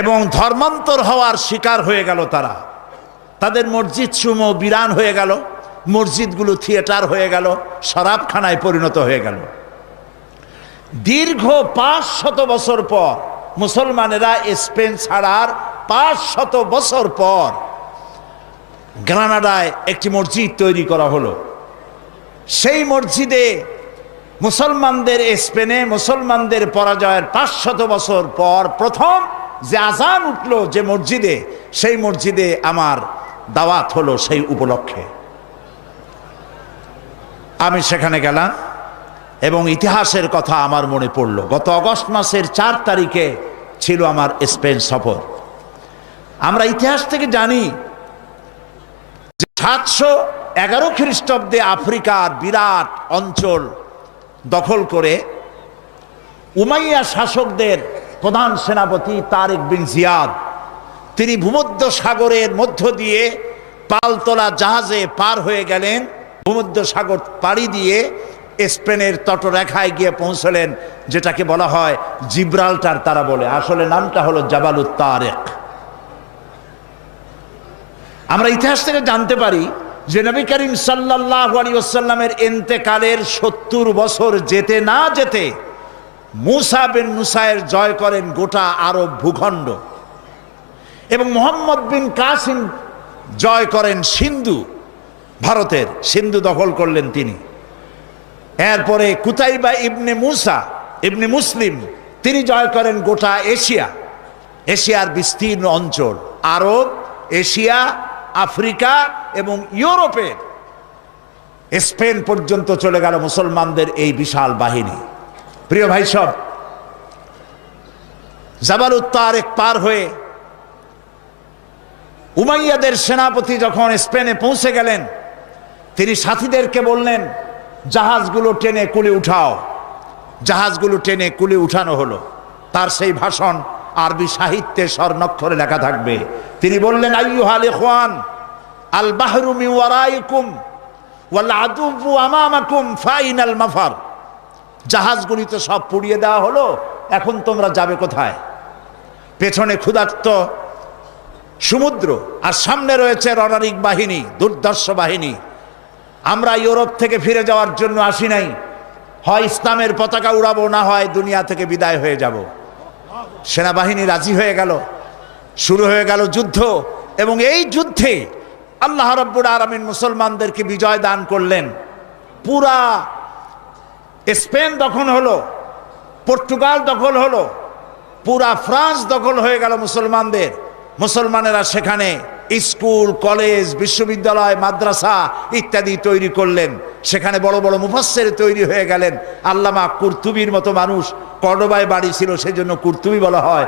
এবং ধর্মান্তর হওয়ার শিকার হয়ে গেল তারা। তাদের মসজিদ সমূহ বিরান হয়ে গেল, মসজিদগুলো থিয়েটার হয়ে গেল, শরাবখানায় পরিণত হয়ে গেল। দীর্ঘ 500 বছর পর মুসলমানেরা স্পেন ছাড়ার 500 বছর পর গ্রানাডায় একটি মসজিদ তৈরি করা হলো। সেই মসজিদে মুসলমানদের, স্পেনে মুসলমানদের পরাজয়ের 500 বছর পর প্রথম যে আজান উঠলো যে মসজিদে, সেই মসজিদে আমার দাওয়াত হলো। সেই উপলক্ষে আমি সেখানে গেলাম এবং ইতিহাসের কথা আমার মনে পড়ল। গত আগস্ট মাসের 4 তারিখে ছিল আমার স্পেন সফর। আমরা ইতিহাস থেকে জানি যে 711 খ্রিস্টাব্দে আফ্রিকার বিরাট অঞ্চল দখল করে উমাইয়া শাসকদের প্রধান সেনাপতি তারেক বিন জিয়াদ তিনি ভূমধ্য সাগরের মধ্য দিয়ে পালতোলা জাহাজে পার হয়ে গেলেন, ভূমধ্য সাগর পাড়ি দিয়ে স্পেনের তটরেখায় গিয়ে পৌঁছলেন, যেটাকে বলা হয় জিব্রাল্টার তারা বলে, আসলে নামটা হলো জাবালুত তারেক। আমরা ইতিহাস থেকে জানতে পারি যে নবী করিম সাল্লাল্লাহু আলাইহি ওয়াসাল্লামের ইন্তেকালের 70 বছর যেতে না যেতে মুসা বিন নুসাইর জয় করেন গোটা আরব ভূখণ্ড, এবং মোহাম্মদ বিন কাসিম জয় করেন সিন্ধু, ভারতের সিন্ধু দখল করলেন তিনি। এরপরে কুতাইবা ইবনে মুসা ইবনে মুসলিম তিনি জয় করেন গোটা এশিয়া, এশিয়ার বিস্তীর্ণ অঞ্চল, আরব, এশিয়া, আফ্রিকা এবং ইউরোপের স্পেন পর্যন্ত চলে গেল মুসলমানদের এই বিশাল বাহিনী। প্রিয় ভাই সব, জাবালুত তারেক পার হয়ে উমাইয়াদের সেনাপতি যখন স্পেনে পৌঁছে গেলেন, তিনি সাথীদেরকে বললেন জাহাজগুলো টেনে কুলে উঠাও। জাহাজগুলো টেনে কুলে উঠানো হলো। তার সেই ভাষণ আরবি সাহিত্যে স্বর্ণাক্ষরে লেখা থাকবে। তিনি বললেন, আইয়ুহাল ইখওয়ান আল বাহরু মিন ওয়ারাইকুম ওয়াল আদুবু আমামাকুম ফাইনাল মাফার। জাহাজগুলি তো সব পুড়িয়ে দেওয়া হলো, এখন তোমরা যাবে কোথায়? পেছনে ক্ষুধার্ত সমুদ্র আর সামনে রয়েছে রণারিক বাহিনী, দুর্ধর্ষ বাহিনী। আমরা ইউরোপ থেকে ফিরে যাওয়ার জন্য আসি নাই, হয় ইসলামের পতাকা উড়াবো, না হয় দুনিয়া থেকে বিদায় হয়ে যাব। সেনাবাহিনী রাজি হয়ে গেল, শুরু হয়ে গেল যুদ্ধ, এবং এই যুদ্ধে আল্লাহ রাব্বুল আলামিন মুসলমানদেরকে বিজয় দান করলেন। পুরা স্পেন দখল হলো, পর্তুগাল দখল হলো, পুরা ফ্রান্স দখল হয়ে গেল মুসলমানদের। মুসলমানেরা সেখানে স্কুল, কলেজ, বিশ্ববিদ্যালয়, মাদ্রাসা ইত্যাদি তৈরি করলেন। সেখানে বড় বড় মুফাসসির তৈরি হয়ে গেলেন। আল্লামা কুরতুবির মতো মানুষ, কর্ডোবায় বাড়ি ছিল, সেজন্য কুরতুবি বলা হয়।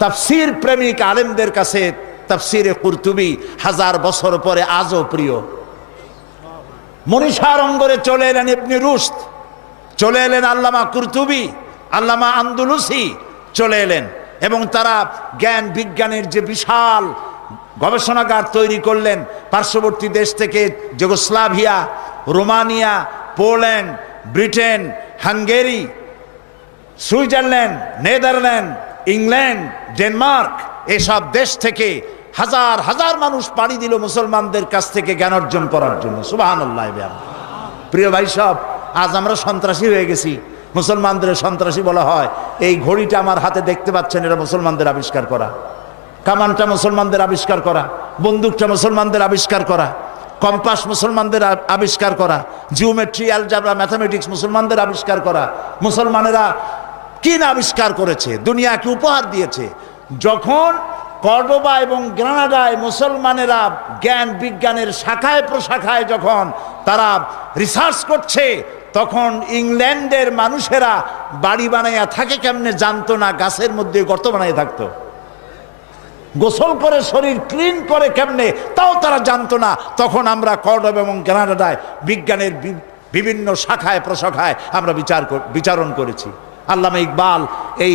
তাফসীর প্রেমিক আলেমদের কাছে তাফসীরে কুরতুবি 1000 বছর পরে আজও প্রিয়। মনীষার অঙ্গরে চলে এলেন ইবনে রুশদ, চলে এলেন আল্লামা কুরতুবি, আল্লামা আন্দুলুসি চলে এলেন, এবং তারা জ্ঞান বিজ্ঞানের যে বিশাল গবেষণাগার তৈরি করলেন। পার্শ্ববর্তী দেশ থেকে Yugoslavia, Romania, Poland, Britain, Hungary, Switzerland, Netherland, England, Denmark, এসব দেশ থেকে হাজার হাজার মানুষ পাড়ি দিল মুসলমানদের কাছ থেকে জ্ঞান অর্জন করার জন্য। সুবহানাল্লাহ। প্রিয় ভাই সব, আজ আমরা সন্ত্রাসী হয়ে গেছি, মুসলমানদের সন্ত্রাসী বলা হয়। এই ঘড়িটা আমার হাতে দেখতে পাচ্ছেন, এটা মুসলমানদের আবিষ্কার করা। কামানটা মুসলমানদের আবিষ্কার করা, বন্দুকটা মুসলমানদের আবিষ্কার করা, কম্পাস মুসলমানদের আবিষ্কার করা, জিওমেট্রি, অ্যালজাবরা, ম্যাথামেটিক্স মুসলমানদের আবিষ্কার করা। মুসলমানেরা কি না আবিষ্কার করেছে, দুনিয়াকে উপহার দিয়েছে। যখন কর্ডোবা এবং গ্রানাডায় মুসলমানেরা জ্ঞান বিজ্ঞানের শাখায় প্রশাখায় যখন তারা রিসার্চ করছে, তখন ইংল্যান্ডের মানুষেরা বাড়ি বানাইয়া থাকে কেমনে জানতো না, গাছের মধ্যে গর্ত বানাইয়া থাকতো। গোসল করে শরীর ক্লিন করে কেমনে তাও তারা জানতো না। তখন আমরা কর্ডোবা এবং গ্রানাডায় বিজ্ঞানের বিভিন্ন শাখায় প্রশাখায় আমরা বিচারণ করেছি। আল্লামা ইকবাল এই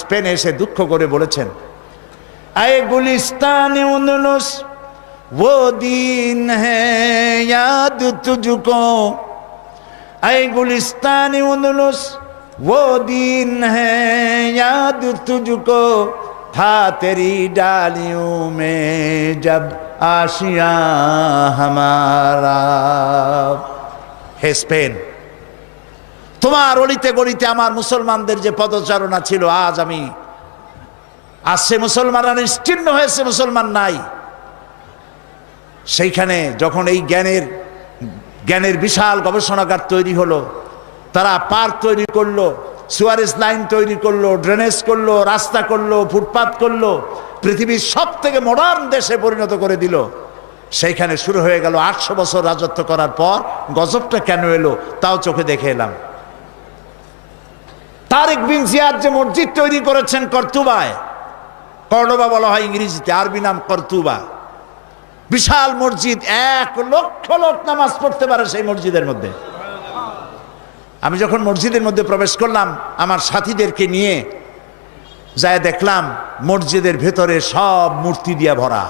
স্পেনে এসে দুঃখ করে বলেছেন, আয়ে গুলিস্তানে উনলুস वो दिन है याद तुझको, आए गुलिस्तान उंदलुस वो दिन है याद तुझको, था तेरी डालियों में जब आशिया हमारा। হে স্পেন, তোমার অলিতে গলিতে আমার মুসলমানদের যে পদচারণা ছিল, আজ সে মুসলমানরা নিশ্চিহ্ন হয়েছে, মুসলমান নাই। সেইখানে যখন এই জ্ঞানের বিশাল গবেষণাগার তৈরি হলো, তারা পার্ক তৈরি করলো, সুয়ারেজ লাইন তৈরি করলো, ড্রেনেজ করলো, রাস্তা করলো, ফুটপাথ করলো, পৃথিবীর সব থেকে মডার্ন দেশে পরিণত করে দিল। সেইখানে শুরু হয়ে গেল 800 বছর রাজত্ব করার পর গজবটা কেন এলো তাও চোখে দেখে এলাম। তারেক বিন জিয়াদ যে মসজিদ তৈরি করেছেন কর্তুবায়, কর্ডোবা বলা হয় ইংরেজিতে, আরবি নাম কর্তুবা, বিশাল মসজিদ, 1 লক্ষ লোক নামাজ পড়তে পারে সেই মসজিদের মধ্যে। আমি যখন মসজিদের মধ্যে প্রবেশ করলাম আমার সাথীদেরকে নিয়ে, যায় দেখলাম মসজিদের ভেতরে সব মূর্তি দিয়ে ভরা।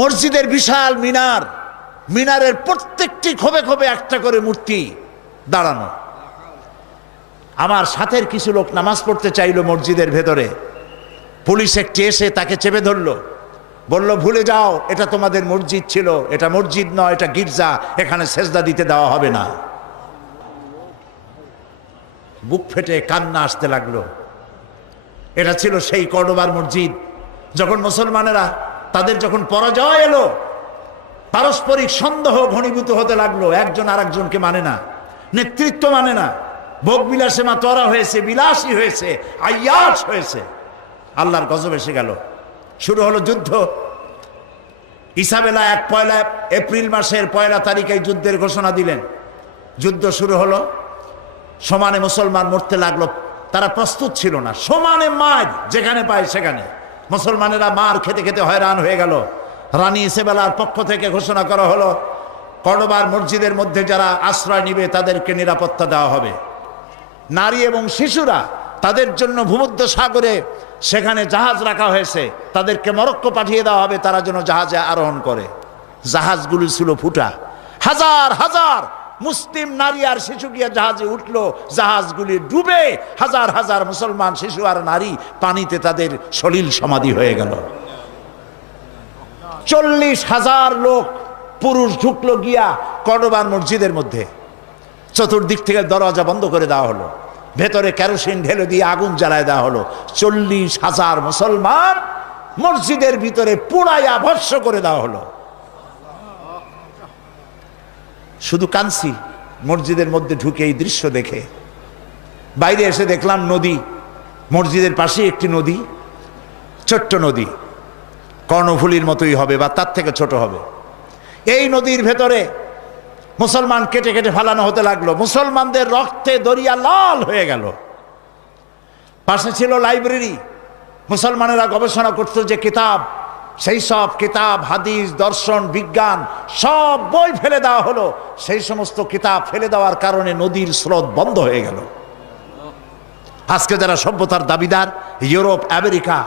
মসজিদের বিশাল মিনার, মিনারের প্রত্যেকটি খোপে খোপে একটা করে মূর্তি দাঁড়ানো। আমার সাথের কিছু লোক নামাজ পড়তে চাইলো মসজিদের ভেতরে, পুলিশ একটি এসে তাকে চেপে ধরলো, বলল ভুলে যাও, এটা তোমাদের মসজিদ ছিল, এটা মসজিদ নয়, এটা গির্জা, এখানে সেজদা দিতে দেওয়া হবে না। বুক ফেটে কান্না আসতে লাগলো। এটা ছিল সেই কর্ডোবার মসজিদ। যখন মুসলমানেরা তাদের যখন পরাজয় এলো, পারস্পরিক সন্দেহ ঘনীভূত হতে লাগলো, একজন আরেকজনকে মানে না, নেতৃত্ব মানে না, ভোগ বিলাসে মাতোয়ারা হয়েছে, বিলাসী হয়েছে, আয়াস হয়েছে। আল্লাহর গজব এসে গেল, শুরু হলো যুদ্ধ। ইসাবেলা 1 এপ্রিল মাসের 1 তারিখে যুদ্ধের ঘোষণা দিলেন। যুদ্ধ শুরু হলো, সমানে মুসলমান মরতে লাগলো। তারা প্রস্তুত ছিল না, সমানে মার যেখানে পায় সেখানে। মুসলমানেরা মার খেতে খেতে হয়রান হয়ে গেল। রানী ইসাবেলার পক্ষ থেকে ঘোষণা করা হলো, কর্ডোবার মসজিদের মধ্যে যারা আশ্রয় নিবে তাদেরকে নিরাপত্তা দেওয়া হবে। নারী এবং শিশুরা তাদের জন্য ভূমধ্য সাগরে সেখানে জাহাজ রাখা হয়েছে, তাদেরকে মরক্কো পাঠিয়ে দেওয়া হবে, তারা যেন জাহাজে আরোহণ করে। জাহাজগুলি ছিল ফুটা, হাজার হাজার মুসলিম নারী আর শিশু গিয়ে জাহাজে উঠলো, জাহাজগুলি ডুবে হাজার হাজার মুসলমান শিশু আর নারী পানিতে তাদের সলিল সমাধি হয়ে গেল। 40,000 লোক পুরুষ ঢুকলো গিয়া কর্ডোবার মসজিদের মধ্যে। চতুর্দিক থেকে দরজা বন্ধ করে দেওয়া হলো, ভেতরে কেরোসিন ঢেলে দিয়ে আগুন জ্বালায় দেওয়া হলো। 40,000 মুসলমান মসজিদের ভিতরে পুড়াইয়া ভস্ম করে দেওয়া হলো। শুধু কাঁদছি মসজিদের মধ্যে ঢুকে এই দৃশ্য দেখে। বাইরে এসে দেখলাম নদী, মসজিদের পাশে একটি নদী, ছোট্ট নদী, কর্ণফুলীর মতোই হবে বা তার থেকে ছোট হবে। এই নদীর ভেতরে মুসলমান কেটে কেটে ফালানো হতে লাগলো, মুসলমানদের রক্তে দরিয়া লাল হয়ে গেল। পাশে ছিল লাইব্রেরি, মুসলমানেরা গবেষণা করত যে কিতাব, সেই সব কিতাব, হাদিস, দর্শন, বিজ্ঞান সব বই ফেলে দেওয়া হলো। সেই সমস্ত কিতাব ফেলে দেওয়ার কারণে নদীর স্রোত বন্ধ হয়ে গেল। আজকে যারা সভ্যতার দাবিদার, ইউরোপ, আমেরিকা,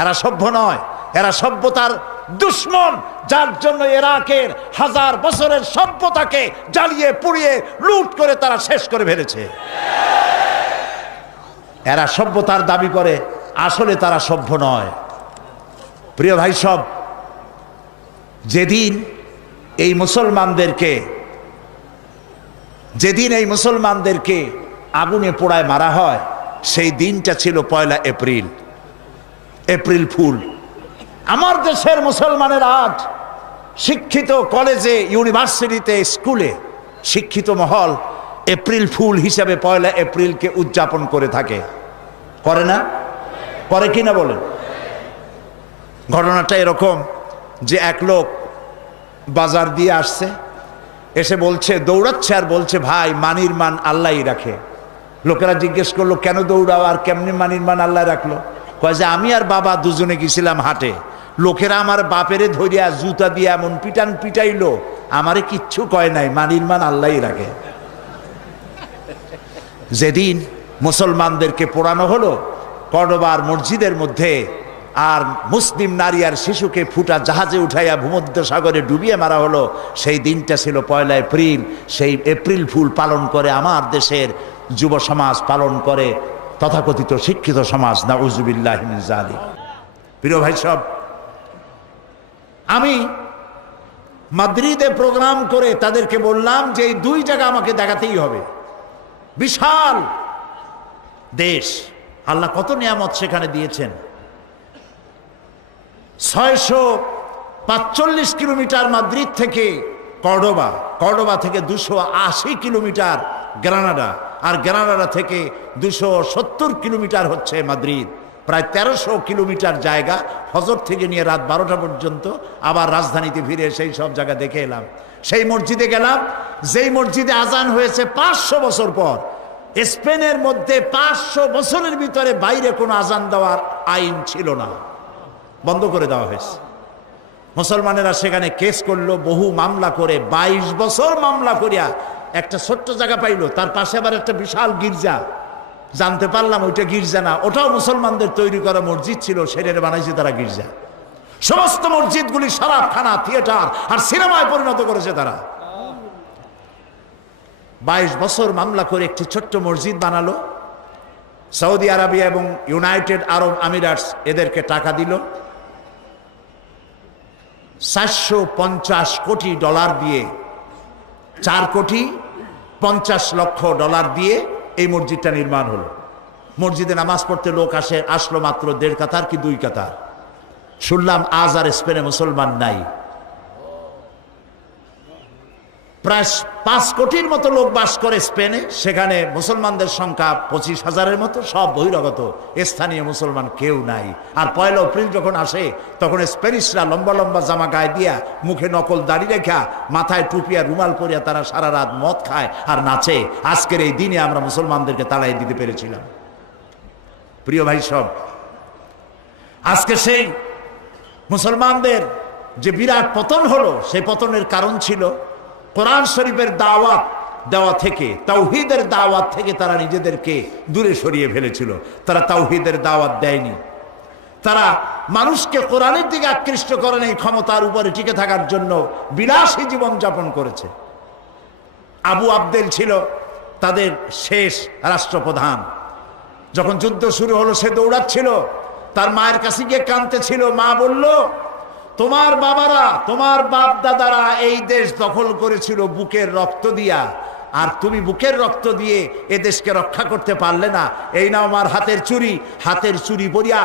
এরা সভ্য নয়, এরা সভ্যতার দুশ্মন, যার জন্য ইরাকের 1000 বছরের সভ্যতাকে জ্বালিয়ে পুড়িয়ে লুট করে তারা শেষ করে ফেলেছে। এরা সভ্যতার দাবি করে, আসলে তারা সভ্য নয়। প্রিয় ভাই সব, যেদিন এই মুসলমানদেরকে আগুনে পোড়ায় মারা হয়, সেই দিনটা ছিল 1 এপ্রিল, এপ্রিল ফুল। আমার দেশের মুসলমানের আজ শিক্ষিত কলেজে, ইউনিভার্সিটিতে, স্কুলে শিক্ষিত মহল এপ্রিল ফুল হিসাবে 1 এপ্রিলকে উদযাপন করে থাকে। করে না? করে কিনা বলেন? ঘটনাটা এরকম যে এক লোক বাজার দিয়ে আসছে, এসে বলছে, দৌড়াচ্ছে আর বলছে, ভাই মানির মান আল্লাহই রাখে। লোকেরা জিজ্ঞেস করলো, কেন দৌড়াও আর কেমনি মানির মান আল্লাহ রাখলো? কয় যে আমি আর বাবা দুজনে গেছিলাম হাটে, লোকেরা আমার বাপেরে ধরিয়া জুতা দিয়ে এমন পিটাইলো, আমারে কিচ্ছু কয় নাই, মানির মান আল্লাহই রাখে। যেদিন মুসলমানদেরকে পোড়ানো হলো কর্ডোবার মসজিদের মধ্যে, আর মুসলিম নারী আর শিশুকে ফুটা জাহাজে উঠাইয়া ভূমধ্য সাগরে ডুবিয়ে মারা হলো, সেই দিনটা ছিল 1 এপ্রিল। সেই এপ্রিল ফুল পালন করে আমার দেশের যুব সমাজ, পালন করে তথাকথিত শিক্ষিত সমাজ। নাউযুবিল্লাহি মিন যালিক। প্রিয় ভাই সব, আমি মাদ্রিদে প্রোগ্রাম করে তাদেরকে বললাম যে এই 2 জায়গা আমাকে দেখাতেই হবে। বিশাল দেশ, আল্লাহ কত নিয়ামত সেখানে দিয়েছেন। 645 কিলোমিটার মাদ্রিদ থেকে কর্ডোবা, কর্ডোবা থেকে 280 কিলোমিটার গ্রানাডা, আর গ্রানাডা থেকে 270 কিলোমিটার হচ্ছে মাদ্রিদ। প্রায় 1300 কিলোমিটার জায়গা, ফজর থেকে নিয়ে রাত 12টা পর্যন্ত। আবার রাজধানীতে ফিরে সেই সব জায়গা দেখে এলাম। সেই মসজিদে গেলাম যেই মসজিদে আজান হয়েছে 500 বছর পর। স্পেনের মধ্যে 500 বছরের ভিতরে বাইরে কোনো আজান দেওয়ার আইন ছিল না, বন্ধ করে দেওয়া হয়েছে। মুসলমানেরা সেখানে কেস করলো, বহু মামলা করে 22 বছর মামলা করিয়া একটা ছোট্ট জায়গা পাইলো, তার পাশে আবার একটা বিশাল গির্জা। জানতে পারলাম ওইটা গির্জা না, ওটাও মুসলমানদের তৈরি করা মসজিদ ছিল, সেটারে বানাইছে তারা গির্জা। সমস্ত মসজিদগুলি শরাবখানা, থিয়েটার আর সিনেমায় পরিণত করেছে তারা। 22 বছর মামলা করে একটি ছোট্ট মসজিদ বানালো। সৌদি আরবিয়া এবং ইউনাইটেড আরব আমিরাটস এদেরকে টাকা দিল। 450 কোটি ডলার দিয়ে, 4 কোটি 50 লক্ষ ডলার দিয়ে এই মসজিদটা নির্মাণ হলো। মসজিদে নামাজ পড়তে লোক আসলো মাত্র 1.5 কাতার কি 2 কাতার। শুনলাম আজ আর স্পেনে মুসলমান নাই। প্রায় 5 কোটির মতো লোক বাস করে স্পেনে, সেখানে মুসলমানদের সংখ্যা 25,000-এর মতো, সব বহিরাগত, স্থানীয় মুসলমান কেউ নাই। আর 1 এপ্রিল যখন আসে তখন স্প্যানিশরা লম্বা লম্বা জামা গায়ে দিয়া, মুখে নকল দাড়ি রেখা, মাথায় টুপি আর রুমাল পরিয়া তারা সারা রাত মদ খায় আর নাচে। আজকের এই দিনে আমরা মুসলমানদেরকে তাড়াই দিতে পেরেছিলাম। প্রিয় ভাই সব, আজকে সেই মুসলমানদের যে বিরাট পতন হলো, সেই পতনের কারণ ছিল কোরআন শরীফের দাওয়াত দেওয়া থেকে, তাওহীদের দাওয়াত থেকে তারা নিজেদেরকে দূরে সরিয়ে ফেলেছিল। তারা তাওহীদের দাওয়াত দেয়নি, তারা মানুষকে কোরআনের দিকে আকৃষ্ট করেন এই ক্ষমতার উপরে টিকে থাকার জন্য বিলাসী জীবন যাপন করেছে। আবু আবদেল ছিল তাদের শেষ রাষ্ট্রপ্রধান। যখন যুদ্ধ শুরু হলো সে দৌড়াচ্ছিল, তার মায়ের কাছে গিয়ে কাঁদতেছিল। মা বলল, তোমার বাবারা, তোমার বাপ দাদারা এই দেশ দখল করেছিল বুকের রক্ত দিয়া, আর তুমি বুকের রক্ত দিয়ে এ দেশকে রক্ষা করতে পারলে না। এই নাও আমার হাতের চুরি পরিয়া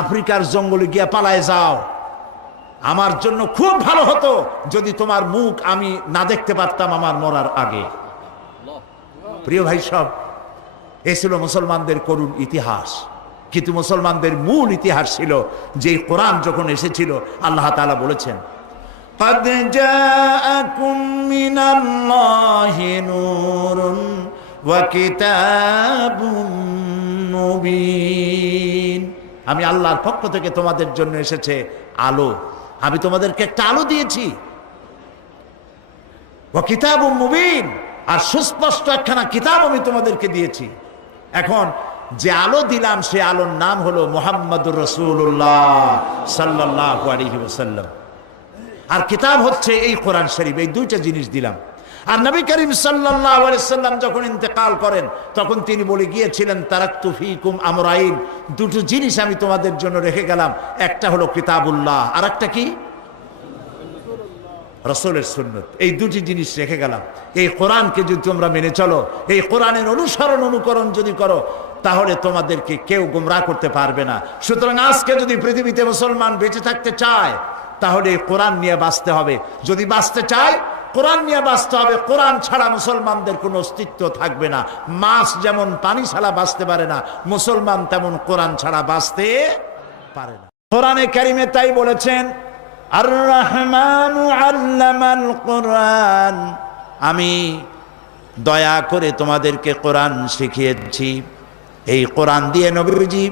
আফ্রিকার জঙ্গলে গিয়া পালায় যাও। আমার জন্য খুব ভালো হতো যদি তোমার মুখ আমি না দেখতে পারতাম আমার মরার আগে। প্রিয় ভাই সব, এ ছিল মুসলমানদের করুণ ইতিহাস। কিন্তু মুসলমানদের মূল ইতিহাস ছিল যে কোরআন যখন এসেছিল, আল্লাহ তাআলা বলেছেন, قد جاءكم من الله نور وكتاب مبين। আমি আল্লাহর পক্ষ থেকে তোমাদের জন্য এসেছে আলো। আমি তোমাদেরকে একটা আলো দিয়েছি। ওয়া কিতাবুম মুবিন, আর সুস্পষ্ট একখানা কিতাব আমি তোমাদেরকে দিয়েছি। এখন যে আলো দিলাম সে আলোর নাম হলো মুহাম্মদুর রাসূলুল্লাহ সাল্লাল্লাহু আলাইহি ওয়াসাল্লাম। আর কিতাব হচ্ছে এই কোরআন শরীফ। এই দুইটা জিনিস দিলাম। আর নবী করিম সাল্লাল্লাহু আলাইহি ওয়াসাল্লাম যখন ইন্তেকাল করেন তখন তিনি বলে গিয়েছিলেন, তারাকতু ফীকুম আমরাইন, দুটো জিনিস আমি তোমাদের জন্য রেখে গেলাম। একটা হলো কিতাবুল্লাহ, আর একটা কি? রাসূলের সুন্নাত। এই দুটি জিনিস রেখে গেলাম। এই কোরআনকে যদি তোমরা মেনে চলো, এই কোরআনের অনুকরণ যদি করো, তাহলে তোমাদেরকে কেউ গোমরাহ করতে পারবে না। সুতরাং আজকে যদি পৃথিবীতে মুসলমান বেঁচে থাকতে চায়, তাহলে এই কোরআন নিয়ে বাঁচতে হবে। যদি বাঁচতে চায়, কোরআন নিয়ে বাঁচতে হবে। কোরআন ছাড়া মুসলমানদের কোনো অস্তিত্ব থাকবে না। মাছ যেমন পানি ছাড়া বাঁচতে পারে না, মুসলমান তেমন কোরআন ছাড়া বাঁচতে পারে না। কোরআনে কারিমে তাই বলেছেন, আর রহমানু আল্লামাল কোরআন, আমি দয়া করে তোমাদেরকে কোরআন শিখিয়েছি। এই কোরআন দিয়ে নবীজি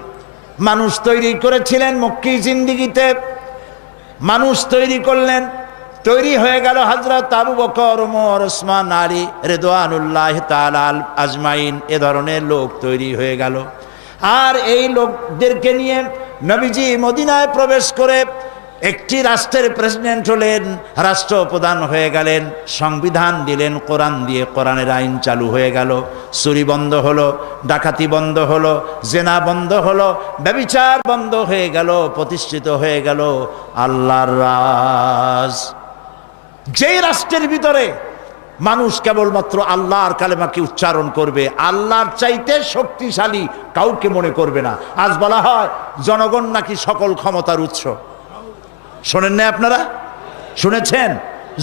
মানুষ তৈরি করেছিলেন। মক্কি জিন্দেগিতে মানুষ তৈরি করলেন, তৈরি হয়ে গেল হযরত আবু বকর, ওমর, ওসমান, আলী রিদওয়ানুল্লাহ তাআলা আজমাইন। এ ধরনের লোক তৈরি হয়ে গেল। আর এই লোকদেরকে নিয়ে নবীজি মদিনায় প্রবেশ করে একটি রাষ্ট্রের প্রেসিডেন্ট হলেন, রাষ্ট্রপ্রধান হয়ে গেলেন, সংবিধান দিলেন কোরআন দিয়ে। কোরআনের আইন চালু হয়ে গেল। চুরি বন্ধ হলো, ডাকাতি বন্ধ হলো, জেনা বন্ধ হলো, ব্যভিচার বন্ধ হয়ে গেল, প্রতিষ্ঠিত হয়ে গেল আল্লাহর রাজ। যেই রাষ্ট্রের ভিতরে মানুষ কেবলমাত্র আল্লাহর কালেমাকে উচ্চারণ করবে, আল্লাহর চাইতে শক্তিশালী কাউকে মনে করবে না। আজ বলা হয় জনগণ নাকি সকল ক্ষমতার উৎস। শোনেন না আপনারা? শুনেছেন?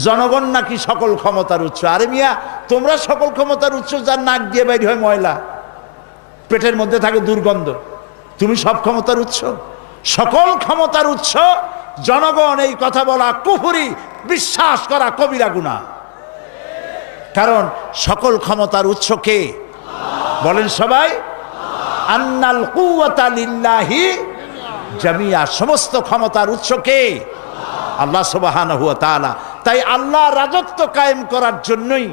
জনগণ নাকি সকল ক্ষমতার উৎস। আরে মিয়া, তোমরা সকল ক্ষমতার উৎস, যার নাক দিয়ে বাইর হয় ময়লা, পেটের মধ্যে থাকে দুর্গন্ধ, তুমি সব ক্ষমতার উৎস? সকল ক্ষমতার উৎস জনগণ। এই কথা বলা কুফরি, বিশ্বাস করা কবিরা গুনাহ। কারণ সকল ক্ষমতার উৎস কে? বলেন সবাই, আন্নাল কুওয়াতা লিল্লাহি জামিয়া, সমস্ত ক্ষমতার উৎস কে? আল্লাহ সুবহানাহু ওয়া তাআলা। তাই আল্লাহ রাজত্ব কায়েম করার জন্যই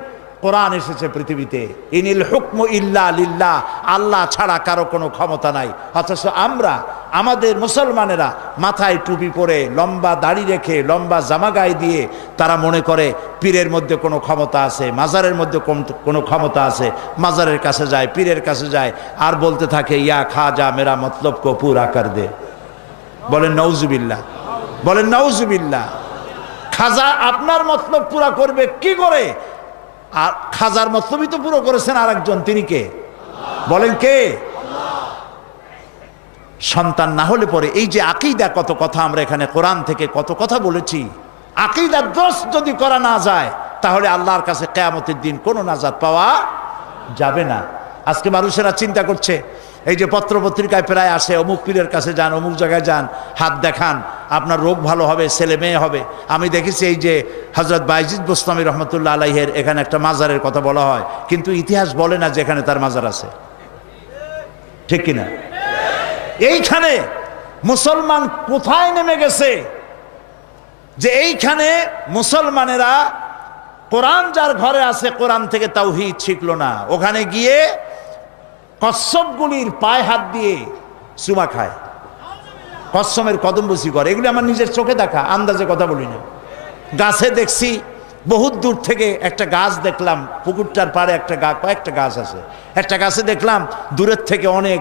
কোরআন এসেছে পৃথিবীতে। ইনিল হুকমু ইল্লা লিল্লাহ, আল্লাহ ছাড়া কারো কোনো ক্ষমতা নাই। অথচ আমরা, আমাদের মুসলমানেরা মাথায় টুপি পরে, লম্বা দাড়ি রেখে, লম্বা জামা গায়ে দিয়ে তারা মনে করে পীরের মধ্যে কোনো ক্ষমতা আছে, মাজারের মধ্যে কোনো ক্ষমতা আছে। মাজারের কাছে যায়, পীরের কাছে যায়, আর বলতে থাকে ইয়া খাজা মেরা মতলব কো পুরা কর দে। বলেন নাউজুবিল্লাহ, বলেন নাউজুবিল্লাহ। খাজা আপনার মতলব পুরা করবে কি করে? আর খাজার মতলবই তো পুরো করেছেন আরেকজন, তিনি কে? বলেন কে? সন্তান না হলে পরে এই যে আকীদা, কত কথা আমরা এখানে কোরআন থেকে কত কথা বলেছি। আকীদার দোষ যদি করা না যায়, তাহলে আল্লাহর কাছে কিয়ামতের দিন কোনো নাজাত পাওয়া যাবে না। আজকে মানুষেরা চিন্তা করছে, এই যে পত্র পত্রিকায় প্রায় আসে, অমুক পীরের কাছে যান, অমুক জায়গায় যান, হাত দেখান, আপনার রোগ ভালো হবে, ছেলে মেয়ে হবে। আমি দেখেছি এই যে হযরত বায়জিদ বুস্তামি রহমতুল্লাহ আলাইহের এখানে একটা মাজারের কথা বলা হয়, কিন্তু ইতিহাস বলে না যে এখানে তার মাজার আছে, ঠিক কিনা? এইখানে মুসলমান কোথায় নেমে গেছে যে এইখানে মুসলমানেরা কোরআন যার ঘরে আছে, কোরআন থেকে তাওহীদ শিখলো না, ওখানে গিয়ে কচ্ছপগুলির পায়ে হাত দিয়ে চুমা খায়, কচ্ছপের কদমবুসি করে। এগুলি আমার নিজের চোখে দেখা, আন্দাজে কথা বলি না। গাছে দেখছি, বহুত দূর থেকে একটা গাছ দেখলাম, পুকুরটার পাড়ে একটা কয়েকটা গাছ আছে, একটা গাছে দেখলাম দূরের থেকে অনেক,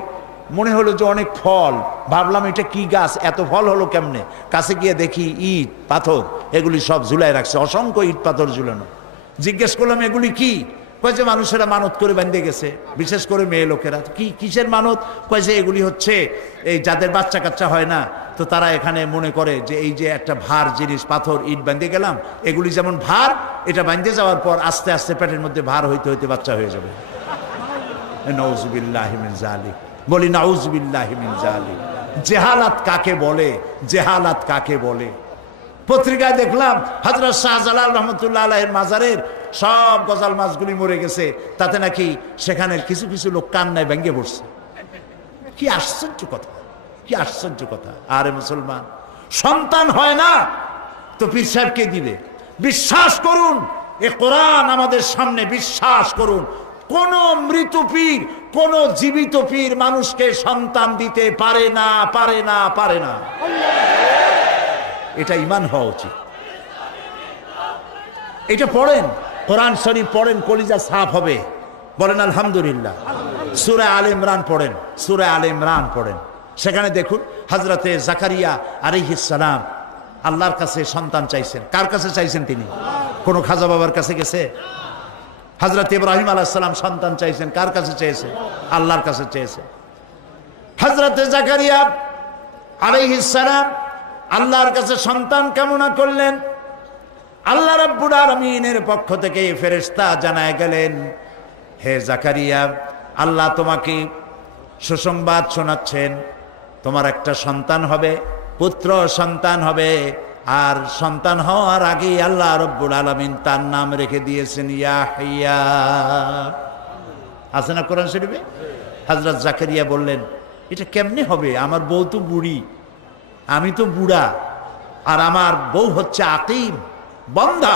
মনে হলো যে অনেক ফল। ভাবলাম এটা কি গাছ, এত ফল হলো কেমনে? কাছে গিয়ে দেখি ইট পাথর এগুলি সব ঝুলাই রাখছে, অসংখ্য ইট পাথর ঝুলানো। জিজ্ঞেস করলাম এগুলি কি? কয় যে মানুষেরা মানত করে বাঁধে গেছে, বিশেষ করে মেয়ে লোকেরা। কি কিসের মানত? কয় যে এগুলি হচ্ছে এই যাদের বাচ্চা কাচ্চা হয় না, তো তারা এখানে মনে করে যে এই যে একটা ভার জিনিস, পাথর ইট বাঁধে গেলাম, এগুলি যেমন ভার, এটা বাঁধে যাওয়ার পর আস্তে আস্তে পেটের মধ্যে ভার হইতে হইতে বাচ্চা হয়ে যাবে। নাউযুবিল্লাহি মিন যালিক, বলি নাউযুবিল্লাহি মিন যালিক। জেহালাত কাকে বলে? জেহালাত কাকে বলে? পত্রিকায় দেখলাম হযরত শাহজালাল রহমতুল্লাহ আলাইহির মাজারের সব গজাল মাছগুলি মরে গেছে, তাতে নাকি সেখানের কিছু কিছু লোক কান্নায় ভেঙে পড়ছে। কি আশ্চর্য কথা, কি আশ্চর্য কথা! আরে মুসলমান, সন্তান হয় না তো পীর সাহেবকে দিবে? বিশ্বাস করুন, এ কোরআন আমাদের সামনে, বিশ্বাস করুন, কোন মৃত পীর, কোন জীবিত পীর মানুষকে সন্তান দিতে পারে না, পারে না, পারে না। এটা ঈমান হওয়া উচিত। এটা পড়েন, কোরআন শরীফ পড়েন, কলিজা সাফ হবে। বলেন আলহামদুলিল্লাহ। সূরা আলে ইমরান পড়েন, সূরা আলে ইমরান পড়েন, সেখানে দেখুন হযরতে জাকারিয়া আলাইহিস সালাম আল্লাহর কাছে সন্তান চাইছেন। কার কাছে চাইছেন তিনি? কোন খাজা বাবার কাছে গেছে? হযরত ইব্রাহিম আলাইহিস সালাম সন্তান চাইছেন, কার কাছে চেয়েছে? আল্লাহর কাছে চেয়েছে। হযরতে জাকারিয়া আলাইহিস সালাম আল্লাহর কাছে সন্তান কামনা করলেন। আল্লাহ রাব্বুল আলামিনের পক্ষ থেকে ফেরেশতা জানায় গেলেন, হে জাকারিয়া, আল্লাহ তোমাকে সুসংবাদ শোনাচ্ছেন, তোমার একটা সন্তান হবে, পুত্র সন্তান হবে। আর সন্তান হওয়ার আগেই আল্লাহ রাব্বুল আলামিন তার নাম রেখে দিয়েছেন ইয়াহইয়া। আছে না কোরআন শরীফে? হযরত জাকারিয়া বললেন, এটা কেমনে হবে? আমার বউ তো বুড়ি, আমি তো বুড়া, আর আমার বউ হচ্ছে আকিম, বন্ধা,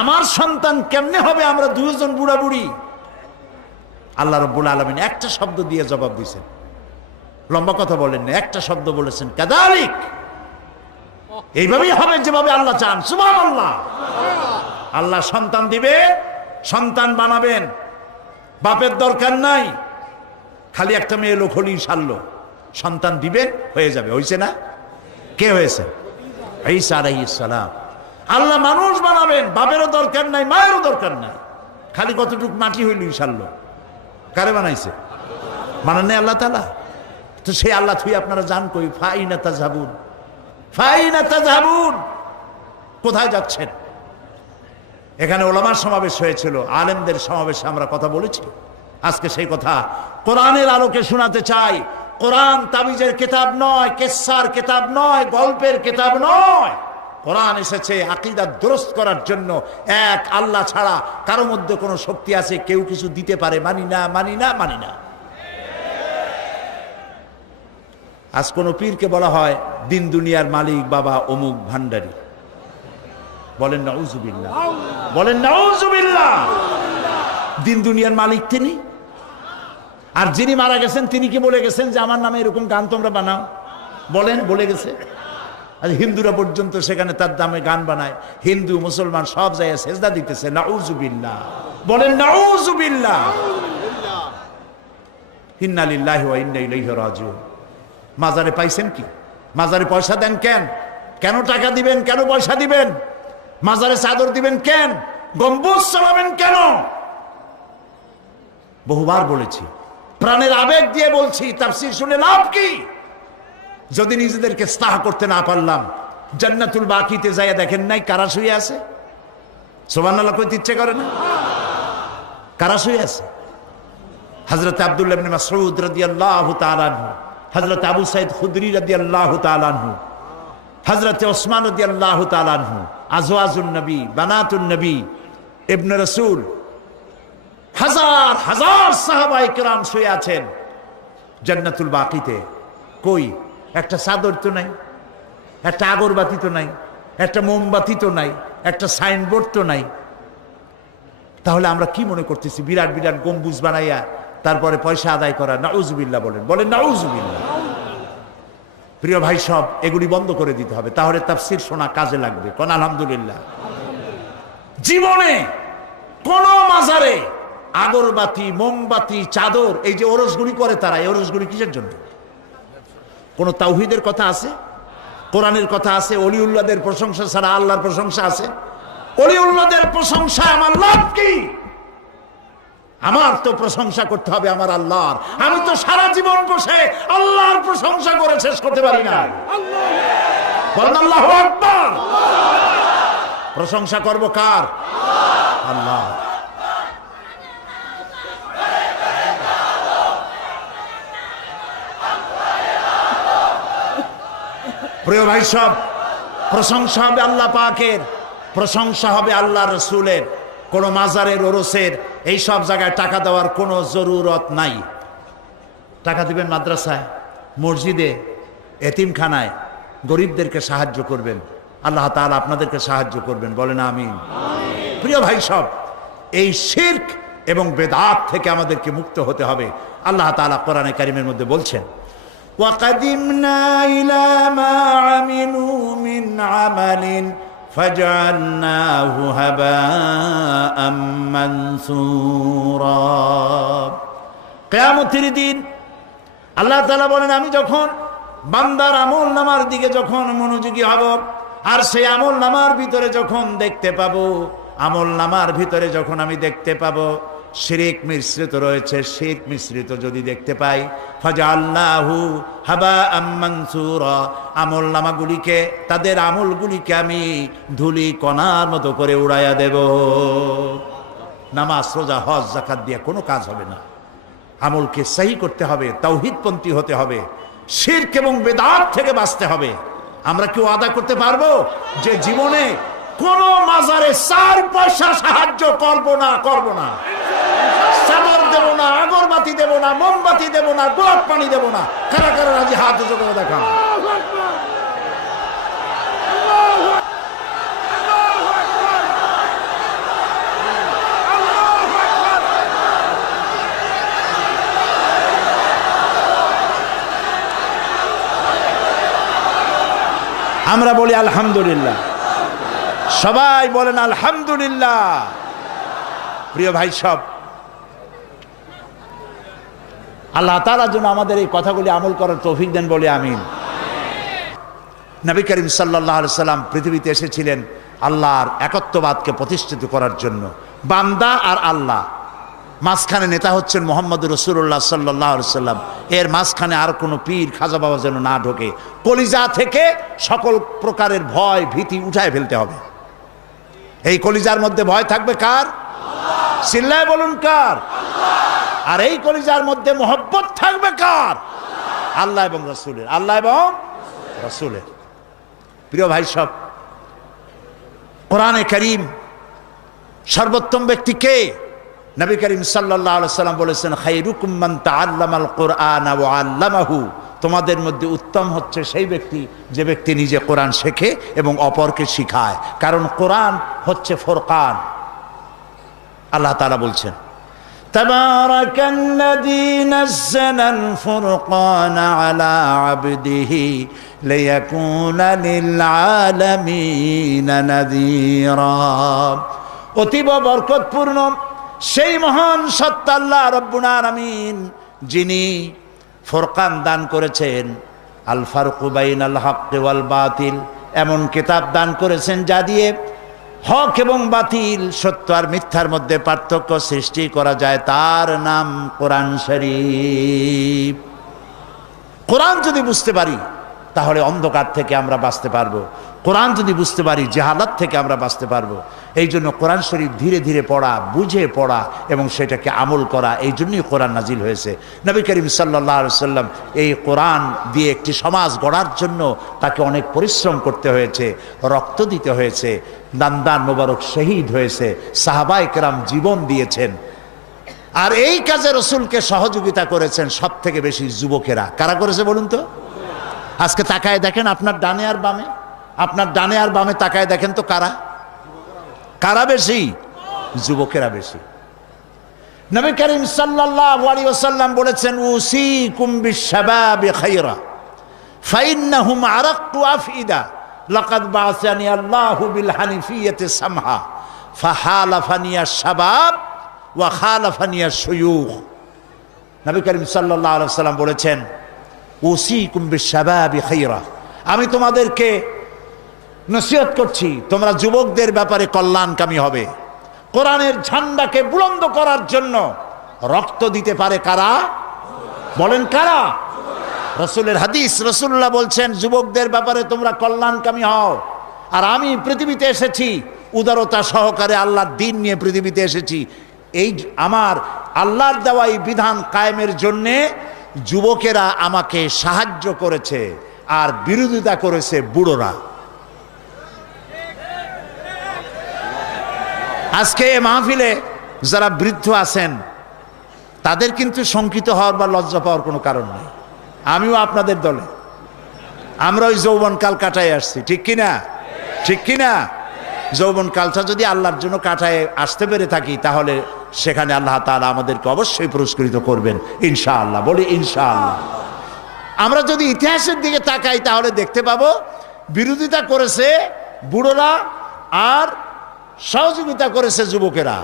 আমার সন্তান কেমনে হবে? আমরা দুজন বুড়া বুড়ি। আল্লাহ রাব্বুল আলামিন একটা শব্দ দিয়ে জবাব দিয়েছেন, লম্বা কথা বলেন না, একটা শব্দ বলেছেন, কাযালিক, এইভাবেই হবে যেভাবে আল্লাহ চান। সুবহানাল্লাহ। আল্লাহ সন্তান দিবে, সন্তান বানাবেন, বাপের দরকার নাই, খালি একটা মেয়ে লোক হলেই সারলো, সন্তান দিবেন, হয়ে যাবে। হয়েছে না? কে হয়েছে? ঈসা আলাইহিস সালাম। আল্লাহ মানুষ বানাবেন, বাপেরও দরকার নাই, মায়েরও দরকার নাই, খালি কতটুক মাটি হইলেই সারলো। কারে বানাইছে? বানান নাই আল্লাহ তাআলা। তো সেই আল্লাহ থুই আপনারা জান কই? ফাইনা তাযহাবুন, ফাইনা তাযহাবুন, কোথায় যাচ্ছেন? এখানে ওলামার সমাবেশ হয়েছিল, আলেমদের সমাবেশে আমরা কথা বলেছি। আজকে সেই কথা কোরআনের আলোকে শোনাতে চাই। কোরআন তাবিজের কিতাব নয়, কিসসার কিতাব নয়, গল্পের কিতাব নয়। কোরআন এসেছে আকীদা দুরস্ত করার জন্য। এক আল্লাহ ছাড়া কারো মধ্যে কোনো শক্তি আছে কেউ কিছু দিতে পারে? মানি না, মানি না, মানি না। আজ কোন পীরকে বলা হয় দিন দুনিয়ার মালিক বাবা অমুক ভান্ডারী, বলেন নাউজুবিল্লাহ, বলেন নাউজুবিল্লাহ। দিন দুনিয়ার মালিক তিনি। আর যিনি মারা গেছেন তিনি কি বলে গেছেন যে আমার নামে এরকম গান তোমরা বানাও? বলেন, বলে গেছে? আর হিন্দুরা পর্যন্ত সেখানে তার দামে গান বানায়। হিন্দু মুসলমান সব জায়গায় সেজদা দিতেছে। নাউজুবিল্লাহ, বলেন নাউজুবিল্লাহ। ইন্না লিল্লাহি ওয়া ইন্না ইলাইহি রাজিউন। মাজারে পাইছেন কি? মাজারে পয়সা দেন কেন? কেন টাকা দিবেন? কেন পয়সা দিবেন? মাজারে চাদর দিবেন কেন? গম্বুজ চালাবেন কেন? বহুবার বলেছি, প্রাণের আবেগ দিয়ে বলছি, তাফসীর শুনে লাভ কি? যদি নিজেদেরকে ইসলাহ করতে না পারলাম, জান্নাতুল বাকিতে যাইয়া দেখেন নাই কারা শুয়ে আছে? সুবহানাল্লাহ কইতে ইচ্ছে করে না? কারা শুয়ে আছে? হযরত আব্দুল্লাহ ইবনে মাসউদ রাদিয়াল্লাহু তাআলা আনহু, হযরত আবু সাঈদ খুদরি রাদিয়াল্লাহু তাআলা আনহু, হযরত ওসমান রাদিয়াল্লাহু তাআলা আনহু, আজওয়াজুন নবী, বানাতুন নবী, ইবনে রাসূল, হাজার হাজার সাহাবায়ে কেরাম শুয়ে আছেন জান্নাতুল বাকিতে। কই একটা চাদর তো নাই, একটা আগরবাতি তো নাই, একটা মোমবাতি তো নাই, একটা সাইনবোর্ড তো নাই। তাহলে আমরা কি মনে করতেছি? বিরাট বিরাট গম্বুজ বানাইয়া তারপরে পয়সা আদায় করা। নাউজুবিল্লাহ বলেন, বলেন নাউজুবিল্লাহ। প্রিয় ভাই সব, এগুলি বন্ধ করে দিতে হবে, তাহলে তাফসীর শোনা কাজে লাগবে। কোন আলহামদুলিল্লাহ। জীবনে কোন মাজারে আগরবাতি, মোমবাতি, চাদর, এই যে ওরসগুলি করে তারা, এই ওরসগুলি কিসের জন্য? কোন তাওহীদের কথা আছে? কোরআনের কথা আছে? ওলিউল্লাহদের প্রশংসা ছাড়া আল্লাহর প্রশংসা আছে? ওলিউল্লাহদের প্রশংসা আমার লাভ কি? আমার তো প্রশংসা করতে হবে আমার আল্লাহর। আমি তো সারা জীবন বসে আল্লাহর প্রশংসা করে শেষ করতে পারি না। বলেন আল্লাহু আকবার। প্রশংসা করব কার? আল্লাহ। প্রিয় ভাই সব, প্রশংসা হবে আল্লাহ পাকের, প্রশংসা হবে আল্লাহ রসুলের। কোন মাজারের, ওরসের এই সব জায়গায় টাকা দেওয়ার কোনো জরুরত নাই। টাকা দিবেন মাদ্রাসায়, মসজিদে, এতিমখানায়, গরিবদেরকে সাহায্য করবেন, আল্লাহ তাআলা আপনাদেরকে সাহায্য করবেন। বলেন আমিন। প্রিয় ভাই সব, এই শিরক এবং বেদাত থেকে আমাদেরকে মুক্ত হতে হবে। আল্লাহ তাআলা কোরআনে কারীমের মধ্যে বলছেন, وَقَدِمْنَا إِلَى مَا عَمِلُوا مِنْ عَمَلٍ فَجَعَلْنَاهُ هَبَاءً مَنْثُورًا। কিয়ামতের দিন আল্লাহ তাআলা বলেন, আমি যখন বান্দার আমল নামার দিকে যখন মনোযোগী হব, আর সেই আমল নামার ভিতরে যখন দেখতে পাবো, আমল নামার ভিতরে যখন আমি দেখতে পাবো শিরক মিশ্রিত রয়েছে, শিরক মিশ্রিত যদি দেখতে পাই, ফাজআলনাহু হাবাআম মানসুরা, আমল নামাগুলিকে, তাদের আমলগুলিকে আমি ধুলি কণার মতো করে উড়াইয়া দেব। নামাজ, রোজা, হজ, যাকাত দিয়ে কোনো কাজ হবে না। আমলকে সহি করতে হবে, তাওহীদপন্থী হতে হবে, শিরক এবং বেদাত থেকে বাঁচতে হবে। আমরা কি ওয়াদা করতে পারবো যে জীবনে কোন মাজারে 4 পয়সা সাহায্য করব না? চাদর দেব না, আগরবাতি দেব না, মোমবাতি দেব না, গোলাপ পানি দেব না। কারা কারা রাজি? হাত উঁচু করে দেখান। আমরা বলি আলহামদুলিল্লাহ। সবাই বলেন আলহামদুলিল্লাহ। প্রিয় ভাই সব, আল্লাহ তাআলা যেন আমাদের এই কথাগুলি আমল করার তৌফিক দেন, বলে আমিন। নবী করিম সাল্লাল্লাহু আলাইহি সাল্লাম পৃথিবীতে এসেছিলেন আল্লাহর একত্ববাদকে প্রতিষ্ঠিত করার জন্য। বান্দা আর আল্লাহ, মাঝখানে নেতা হচ্ছেন মুহাম্মদুর রাসূলুল্লাহ সাল্লাল্লাহু আলাইহি সাল্লাম। এর মাঝখানে আর কোনো পীর খাজা বাবা যেন না ঢোকে। কলিজা থেকে সকল প্রকারের ভয় ভীতি উঠায় ফেলতে হবে। এই কলিজার মধ্যে ভয় থাকবে কার? চিল্লায় বলুন কার? আর এই কলিজার মধ্যে মহব্বত থাকবে কার? আল্লাহ এবং রাসূলের। আল্লাহ এবং রাসূলের। প্রিয় ভাই সব, কোরআনে কারীম সর্বোত্তম ব্যক্তি কে? নবী করিম সাল্লাল্লাহু আলাইহি সাল্লাম বলেছেন, খায়রুকুম মান তাআল্লামাল কুরআনা ওয়া আল্লামাহু, তোমাদের মধ্যে উত্তম হচ্ছে সেই ব্যক্তি যে ব্যক্তি নিজে কোরআন শেখে এবং অপরকে শিখায়। কারণ কোরআন হচ্ছে ফুরকান। আল্লাহ তাআলা বলছেন, তাবারাকাল্লাযী নাযালাল ফুরকানা আলা আবদিহি লিয়াকুনা লিল আলামিনা নাযীরা। অতীব বরকতপূর্ণ সেই মহান সত্তা আল্লাহ রাব্বুল আলামিন, যিনি ফুরকান দান করেছেন, আল ফারকু বাইনাল হক ওয়াল বাতিল, এমন কিতাব দান করেছেন যা দিয়ে হক এবং বাতিল, সত্য আর মিথ্যার মধ্যে পার্থক্য সৃষ্টি করা যায়। তার নাম কোরআন শরীফ। কোরআন যদি বুঝতে পারি তাহলে অন্ধকার থেকে আমরা বাঁচতে পারবো। কোরআন যদি বুঝতে পারি জাহালাত থেকে আমরা বাঁচতে পারবো। এই জন্য কোরআন শরীফ ধীরে ধীরে পড়া, বুঝে পড়া এবং সেটাকে আমল করা, এই জন্যই কোরআন নাজিল হয়েছে। নবী করিম সাল্লাল্লাহু আলাইহি সাল্লাম এই কোরআন দিয়ে একটি সমাজ গড়ার জন্য তাকে অনেক পরিশ্রম করতে হয়েছে, রক্ত দিতে হয়েছে, দান মোবারক শহীদ হয়েছে, সাহাবায়ে কেরাম জীবন দিয়েছেন। আর এই কাজে রসুলকে সহযোগিতা করেছেন সব থেকে বেশি যুবকেরা। কারা করেছে বলুন তো? আজকে তাকায় দেখেন আপনার ডানে আর বামে, আপনার ডানে আর বামে তাকায় দেখেন তো কারা কারা বেশি? যুবকেরা বেশি। নবী করিম সাল্লাল্লাহু আলাইহি ওয়াসাল্লাম বলেছেন, উসিকুম বিশ-শাবাবি খায়রা ফাইন্নাহুম আরাক্তু আফইদা লাকাদ বাআসানি আল্লাহু বিল হানিফিয়্যাতি সামহা ফাহালাফানি আশ-শাবাব ওয়া খালাফানি আশ-শুয়ুখ। নবী করিম সাল্লাল্লাহু আলাইহি ওয়াসাল্লাম বলেছেন, উসিকুম বিশ-শাবাবি খায়রা, আমি তোমাদেরকে নসিহত করছি তোমরা যুবকদের ব্যাপারে কল্যাণকামী হবে। কোরআনের ঝান্ডাকে বুলন্দ করার জন্য রক্ত দিতে পারে কারা? বলেন কারা? রসুলের হাদিস, রসুল্লাহ বলছেন যুবকদের ব্যাপারে তোমরা কল্যাণকামী হও। আর আমি পৃথিবীতে এসেছি উদারতা সহকারে, আল্লাহর দ্বীন নিয়ে পৃথিবীতে এসেছি। এই আমার আল্লাহর দেওয়া এই বিধান কায়েমের জন্যে যুবকেরা আমাকে সাহায্য করেছে আর বিরোধিতা করেছে বুড়োরা। আজকে এ মাহফিলে যারা বৃদ্ধ আছেন তাদের কিন্তু শঙ্কিত হওয়ার বা লজ্জা পাওয়ার কোনো কারণ নেই। আমিও আপনাদের দলে, আমরা ওই যৌবনকাল কাটায় আসছি, ঠিক কিনা? ঠিক কিনা? যৌবনকালটা যদি আল্লাহর জন্য কাটায় আসতে পেরে থাকি তাহলে সেখানে আল্লাহ তাআলা আমাদেরকে অবশ্যই পুরস্কৃত করবেন ইনশাআল্লাহ। বলি ইনশাআল্লাহ। আমরা যদি ইতিহাসের দিকে তাকাই তাহলে দেখতে পাবো বিরোধিতা করেছে বুড়োরা আর সহযোগিতা করেছে যুবকেরা।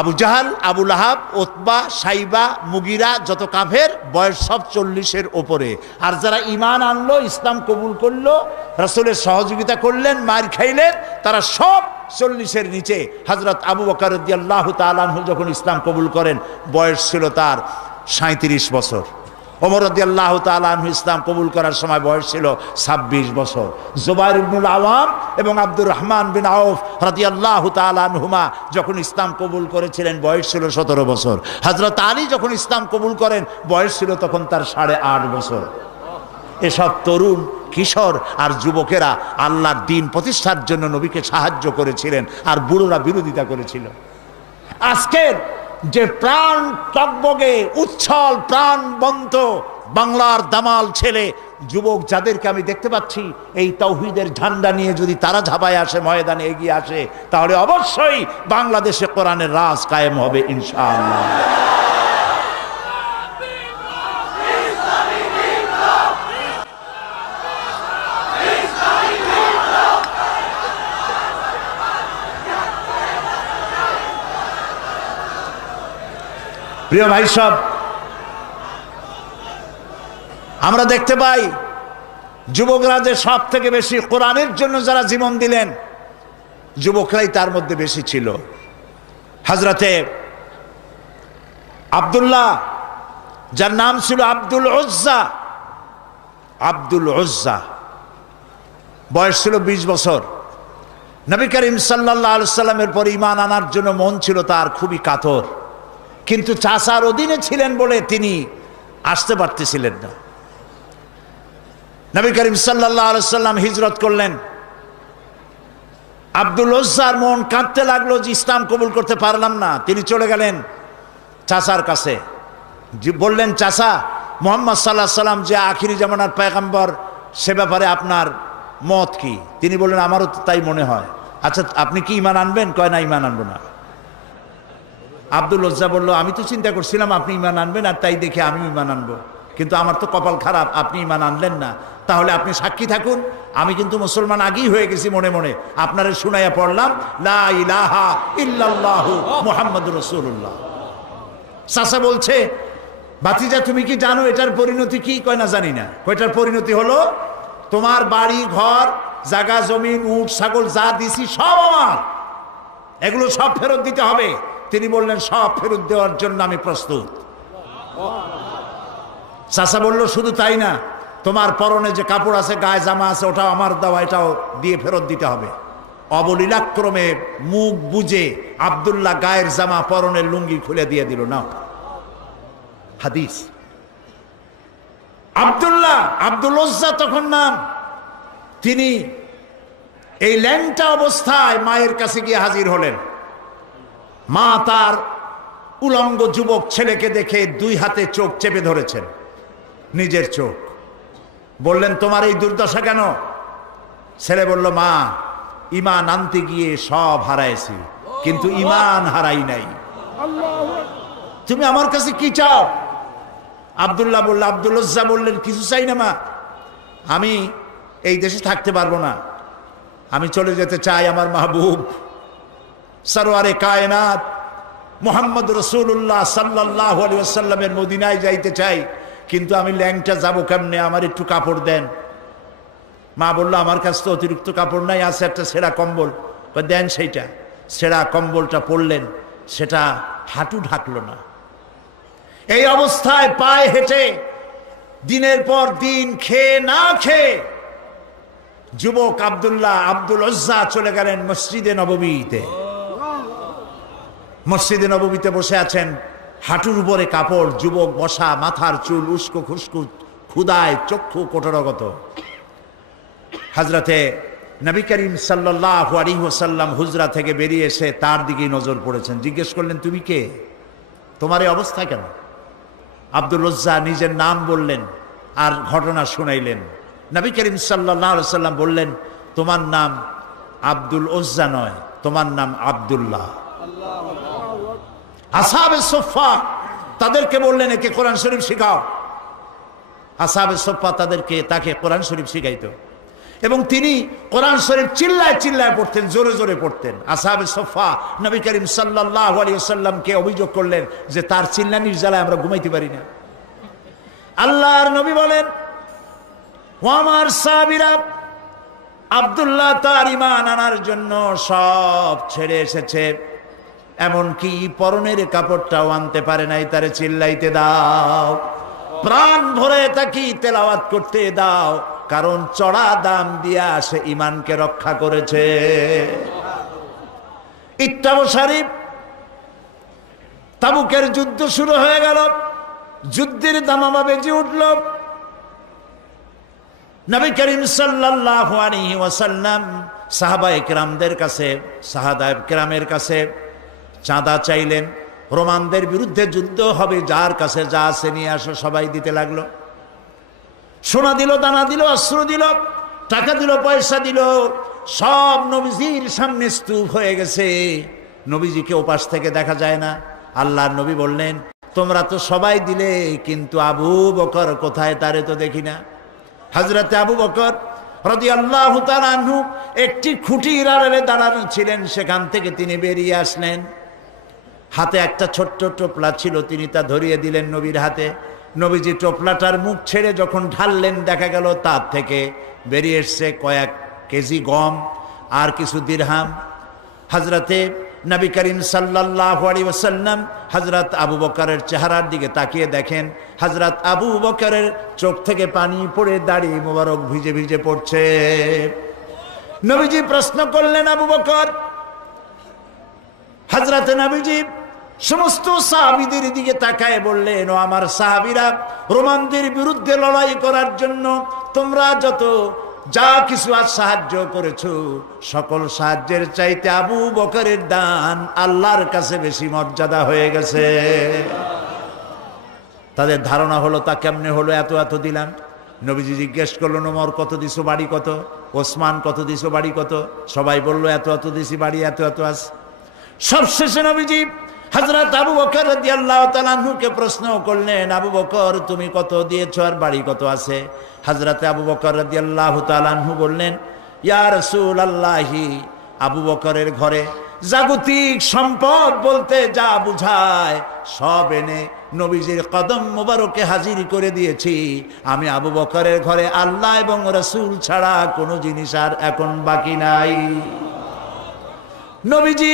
আবু জাহাল, আবু লাহাব, উতবা, সাইবা, মুগিরা, যত কাফের বয়স সব 40-এর ওপরে। আর যারা ঈমান আনলো, ইসলাম কবুল করলো, রাসূলের সহযোগিতা করলেন, মার খাইলেন, তারা সব 40-এর নিচে। হযরত আবু বকর রাদিয়াল্লাহু তাআলা আনহু যখন ইসলাম কবুল করেন বয়স ছিল তার 37 বছর। ওমর রাদিয়াল্লাহু তাআলা আনহু ইসলাম কবুল করার সময় বয়স ছিল 26 বছর। জুবাইর ইবনুল আওয়াম এবং আব্দুর রহমান বিন আউফ রাদিয়াল্লাহু তাআলা আনহুমা যখন ইসলাম কবুল করেছিলেন বয়স ছিল 17 বছর। হযরত আলী যখন ইসলাম কবুল করেন বয়স ছিল তখন তার 8.5 বছর। এসব তরুণ, কিশোর আর যুবকেরা আল্লাহর দ্বীন প্রতিষ্ঠার জন্য নবীকে সাহায্য করেছিলেন আর বুড়োরা বিরোধিতা করেছিল। আজকের যে প্রাণ টগবগে উচ্ছল প্রাণবন্ত বাংলার দামাল ছেলে যুবক যাদেরকে আমি দেখতে পাচ্ছি, এই তাওহীদের ঝান্ডা নিয়ে যদি তারা ঝাঁপায় আসে, ময়দানে এগিয়ে আসে, তাহলে অবশ্যই বাংলাদেশে কোরআনের রাজ কায়েম হবে ইনশাআল্লাহ। প্রিয় ভাই সব, আমরা দেখতে পাই যুবকরা যে সব থেকে বেশি কোরআনের জন্য যারা জীবন দিলেন যুবকরাই তার মধ্যে বেশি ছিল। হযরতে আব্দুল্লাহ, যার নাম ছিল আব্দুল উজ্জা, আব্দুল উজ্জা বয়স ছিল 20 বছর। নবী করিম সাল্লাল্লাহু আলাইহি সাল্লামের পর ঈমান আনার জন্য মন ছিল তার খুবই কাতর, কিন্তু চাচার অধীনে ছিলেন বলে তিনি আসতে পারতেছিলেন না। নবী করিম সাল্লাল্লাহু আলাইহি সাল্লাম হিজরত করলেন আব্দুল উজ্জার মন কাঁদতে লাগলো যে ইসলাম কবুল করতে পারলাম না। তিনি চলে গেলেন চাচার কাছে, বললেন, চাচা, মুহাম্মদ সাল্লাল্লাহু আলাইহি সাল্লাম যে আখিরি জামানার পয়গম্বর, সে ব্যাপারে আপনার মত কি? তিনি বললেন, আমারও তো তাই মনে হয়। আচ্ছা, আপনি কি ঈমান আনবেন? কয় না, ঈমান আনবো না। আব্দুল উজ্জা বলল, আমি তো চিন্তা করছিলাম আপনি ঈমান আনবেন, আর তাই দেখে আমি ঈমান আনবো, কিন্তু আমার তো কপাল খারাপ, আপনি ঈমান আনলেন না। তাহলে আপনি সাক্ষী থাকুন, আমি কিন্তু মুসলমান আগেই হয়ে গেছি মনে মনে। আপনারে শুনাইয়া পড়লাম, লা ইলাহা ইল্লাল্লাহু মুহাম্মাদুর রাসূলুল্লাহ। চাচা বলছে, ভাতিজা তুমি কি জানো এটার পরিণতি কি? কয় না, জানি না। কয়টার পরিণতি হলো, তোমার বাড়ি ঘর জায়গা জমিন উট ছাগল যা দিছি সব আমার, এগুলো সব ফেরত দিতে হবে। তিনি বললেন, সব ফেরত দেওয়ার জন্য আমি প্রস্তুত। চাচা বলল, শুধু তাই না, তোমার পরনে যে কাপড় আছে, গায়ে জামা আছে, ওটাও আমার দেওয়া, এটাও দিয়ে ফেরত দিতে হবে। অবলীলাক্রমে মুখ বুজে আব্দুল্লাহ গায়ের জামা পরনের লুঙ্গি খুলে দিয়ে দিল। না, হাদিস। আব্দুল্লাহ, আব্দুল উজ্জা তখন নাম, তিনি এই ল্যাংটা অবস্থায় মায়ের কাছে গিয়ে হাজির হলেন। মা তার উলঙ্গ যুবক ছেলেকে দেখে দুই হাতে চোখ চেপে ধরেছেন, নিজের চোখ। বললেন, তোমার এই দুর্দশা কেন? ছেলে বলল, মা, ঈমান আনতে গিয়ে সব হারাইছি, কিন্তু ঈমান হারাই নাই। তুমি আমার কাছে কি চাও? আব্দুল্লাহ বলল, আব্দুল উজ্জা বললেন, কিছু চাই না মা, আমি এই দেশে থাকতে পারবো না, আমি চলে যেতে চাই আমার মাহবুব সরওয়ারে কায়নাত মুহাম্মদ রাসূলুল্লাহ সাল্লাল্লাহু আলাইহি ওয়াসাল্লামের মদিনায় যাইতে চাই, কিন্তু আমি ল্যাংটা যাবো কেমনে? আমার একটু কাপড় দেন। মা বলল, আমার কাছে তো অতিরিক্ত কাপড় নাই, আছে একটা ছেঁড়া কম্বল। দেন সেইটা। ছেঁড়া কম্বলটা পরলেন, সেটা হাঁটু ঢাকলো না। এই অবস্থায় পায়ে হেঁটে দিনের পর দিন খেয়ে না খেয়ে যুবক আব্দুল্লাহ আব্দুল উজ্জা চলে গেলেন মসজিদে নববীতে। মসজিদে নববীতে বসে আছেন, হাঁটুর উপরে কাপড়, যুবক বসা, মাথার চুল উস্কো খুস্কো, ক্ষুদায় চক্ষু কোটরগত। হযরতে নবী করিম সাল্লাল্লাহু আলাইহি ওয়াসাল্লাম হুজরা থেকে বেরিয়ে এসে তার দিকেই নজর পড়েছেন। জিজ্ঞেস করলেন, তুমি কে? তোমার এই অবস্থা কেন? আব্দুল উজ্জা নিজের নাম বললেন আর ঘটনা শুনাইলেন। নবী করিম সাল্লাল্লাহু আলাইহি ওয়াসাল্লাম বললেন, তোমার নাম আব্দুল উজ্জা নয়, তোমার নাম আব্দুল্লাহ। আসহাবে সুফফা তাদেরকে বললেন, একে কোরআন শরীফ শিখাও। আসহাবে সুফফা তাকে কোরআন শরীফ শিখাইতো, এবং তিনি কোরআন শরীফ চিল্লায় চিল্লায় পড়তেন, জোরে জোরে পড়তেন। আসহাবে সুফফা নবী করিম সাল্লাল্লাহু আলাইহি ওয়াসাল্লামকে অভিযোগ করলেন যে তার চিল্লানির জ্বালায় আমরা ঘুমাইতে পারি না। আল্লাহর নবী বলেন, ও আমার সাহাবীরা, আব্দুল্লাহ তার ঈমান আনার জন্য সব ছেড়ে এসেছে, এমনকি পরনের কাপড়টাও আনতে পারে নাই, তারে চিল্লাইতে দাও, প্রাণ ভরে তাকে তেলাওয়াত করতে দাও, কারণ চড়া দাম দিয়া সে ঈমানকে রক্ষা করেছে। ইত্তাব শরীফ, তাবুকের যুদ্ধ শুরু হয়ে গেল, যুদ্ধের দামামা বেজে উঠল। নবী করিম সাল্লাল্লাহু আলাইহি ওয়াসাল্লাম সাহাবায়ে কেরামদের কাছে, সাহাবায়ে কেরামের কাছে চাঁদা চাইলেন। রোমানদের বিরুদ্ধে যুদ্ধ হবে, যার কাছে যা আছে নিয়ে আসো। সবাই দিতে লাগলো, সোনা দিল, দানা দিল, অস্ত্র দিল, টাকা দিল, পয়সা দিল, সব নবীজির সামনে স্তূপ হয়ে গেছে। নবীজিকে ওপাশ থেকে দেখা যায় না। আল্লাহর নবী বললেন, তোমরা তো সবাই দিলে, কিন্তু আবু বকর কোথায়? তারে তো দেখি না। হযরতে আবু বকর রাদিয়াল্লাহু তাআলা আনহু একটি খুঁটির আড়ালে দাঁড়ানো ছিলেন, সেখান থেকে তিনি বেরিয়ে আসলেন। হাতে একটা ছোট্ট টোপলা ছিল, তিনি তা ধরিয়ে দিলেন নবীর হাতে। নবীজি টোপলাটার মুখ ছেড়ে যখন ঢাললেন, দেখা গেল তার থেকে বেরিয়ে এসছে কয়েক কেজি গম আর কিছু দিরহাম। হযরতে নবী করিম সাল্লাল্লাহু আলাইহি ওয়াসাল্লাম হযরত আবু বকরের চেহারার দিকে তাকিয়ে দেখেন, হযরত আবু বকরের চোখ থেকে পানি পড়ে দাড়ি মোবারক ভিজে ভিজে পড়ছে। নবীজি প্রশ্ন করলেন, আবু বকর? হযরত নবীজি সমস্ত সাহাবীদের দিকে তাকায় বললেন, ও আমার সাহাবীরা, রোমানদের বিরুদ্ধে লড়াই করার জন্য তোমরা যত যা কিছু আজ সাহায্য করেছো সকল সাহায্যের চাইতে আবু বকরের দান আল্লাহর কাছে বেশি মর্যাদা হয়ে গেছে। তাদের ধারণা হলো তা কেমনে হলো, এত এত দিলাম। নবীজি জিজ্ঞেস করলেন, ওমর কত দিছো, বাড়ি কত? ওসমান কত দিছো, বাড়ি কত? সবাই বলল এত এত দিছি, বাড়ি এত এত আছে। সবশেষে নবীজি হযরত আবু বকর রাদিয়াল্লাহু তাআলা আনহুকে প্রশ্ন করলেন, আবু বকর তুমি কত দিয়েছো আর বাড়ি কত আছে? হযরত আবু বকর রাদিয়াল্লাহু তাআলা আনহু বললেন, ইয়া রাসূলুল্লাহি, আবু বকরের ঘরে জাগতিক সম্পদ বলতে যা বুঝায় সব এনে নবীজির কদম মোবারকে হাজির করে দিয়েছি। আমি আবু বকরের ঘরে আল্লাহ এবং রাসূল ছাড়া কোনো জিনিস আর এখন বাকি নাই। নবীজি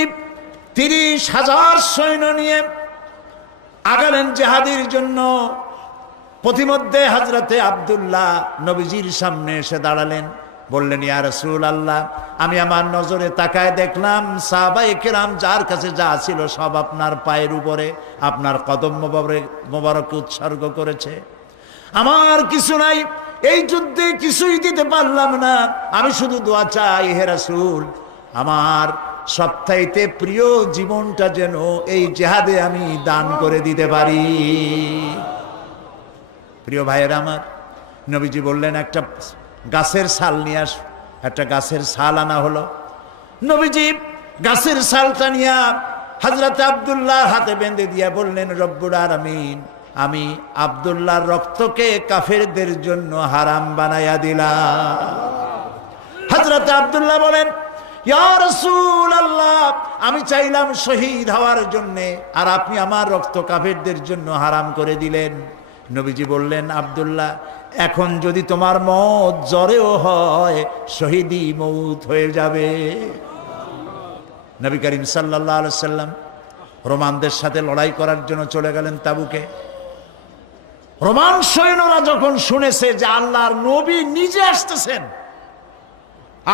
30,000 সৈন্য নিয়ে আগালেন জিহাদের জন্য। প্রতিমধ্যে হযরতে আব্দুল্লাহ নবীজির সামনে এসে দাঁড়ালেন, বললেন, ইয়া রাসূলুল্লাহ, আমি আমার নজরে তাকায় দেখলাম সাহাবায়ে কেরাম যার কাছে যা ছিল সব আপনার পায়ের উপরে, আপনার কদম মোবারকে উৎসর্গ করেছে। আমার কিছু নাই, এই যুদ্ধে কিছুই দিতে পারলাম না। আমি শুধু দোয়া চাই, হে রাসূল, আমার সবচাইতে প্রিয় জীবনটা যেন এই জিহাদে আমি দান করে দিতে পারি। প্রিয় ভাইয়েরা আমার, নবীজি বললেন একটা গাছের ছাল নিয়ে আস। একটা গাছের ছাল আনা হলো। নবীজি গাছের ছালটা নিয়ে হযরত আব্দুল্লাহ হাতে বেঁধে দিয়া বললেন, রব্বুল আলামিন, আমি আব্দুল্লাহর রক্তকে কাফেরদের জন্য হারাম বানাইয়া দিলাম। হযরত আব্দুল্লাহ বলেন, ইয়া রাসূলুল্লাহ, আমি চাইলাম শহীদ হওয়ার জন্য, আর আপনি আমার রক্ত কাফেরদের জন্য হারাম করে দিলেন। নবীজি বললেন, আব্দুল্লাহ, এখন যদি তোমার মত জ্বরেও হয় শহীদি মৌত হয়ে যাবে। নবী করিম সাল্লাল্লাহু আলাইহি সাল্লাম রোমানদের সাথে লড়াই করার জন্য চলে গেলেন তাবুকে। রোমান সৈন্যরা যখন শুনেছে যে আল্লাহর নবী নিজে আসতেছেন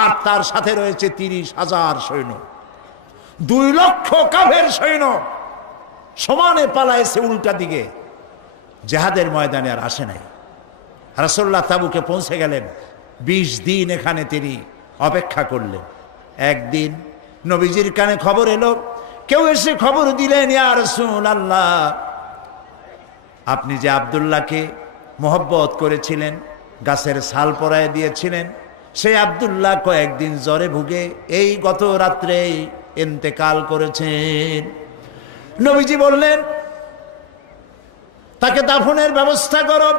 আর তার সাথে রয়েছে 30,000 সৈন্য, 2 লক্ষ কাফের সৈন্য সমানে পালাইছে উল্টা দিকে, জিহাদের ময়দানে আর আসে নাই। রাসূলুল্লাহ তাবুকে পৌঁছে গেলেন। 20 দিন এখানে তিনি অপেক্ষা করলেন। একদিন নবীজির কানে খবর এলো, কেউ এসে খবর দিলেন, ইয়া রাসূলুল্লাহ, আপনি যে আব্দুল্লাহকে মহব্বত করেছিলেন, গাছের ছাল পরায় দিয়েছিলেন, সেই আব্দুল্লাহ কয়েকদিন জ্বরে ভুগে এই গত রাত্রে ইন্তেকাল করেছেন। নবীজি বললেন, তাকে দাফনের ব্যবস্থা করো।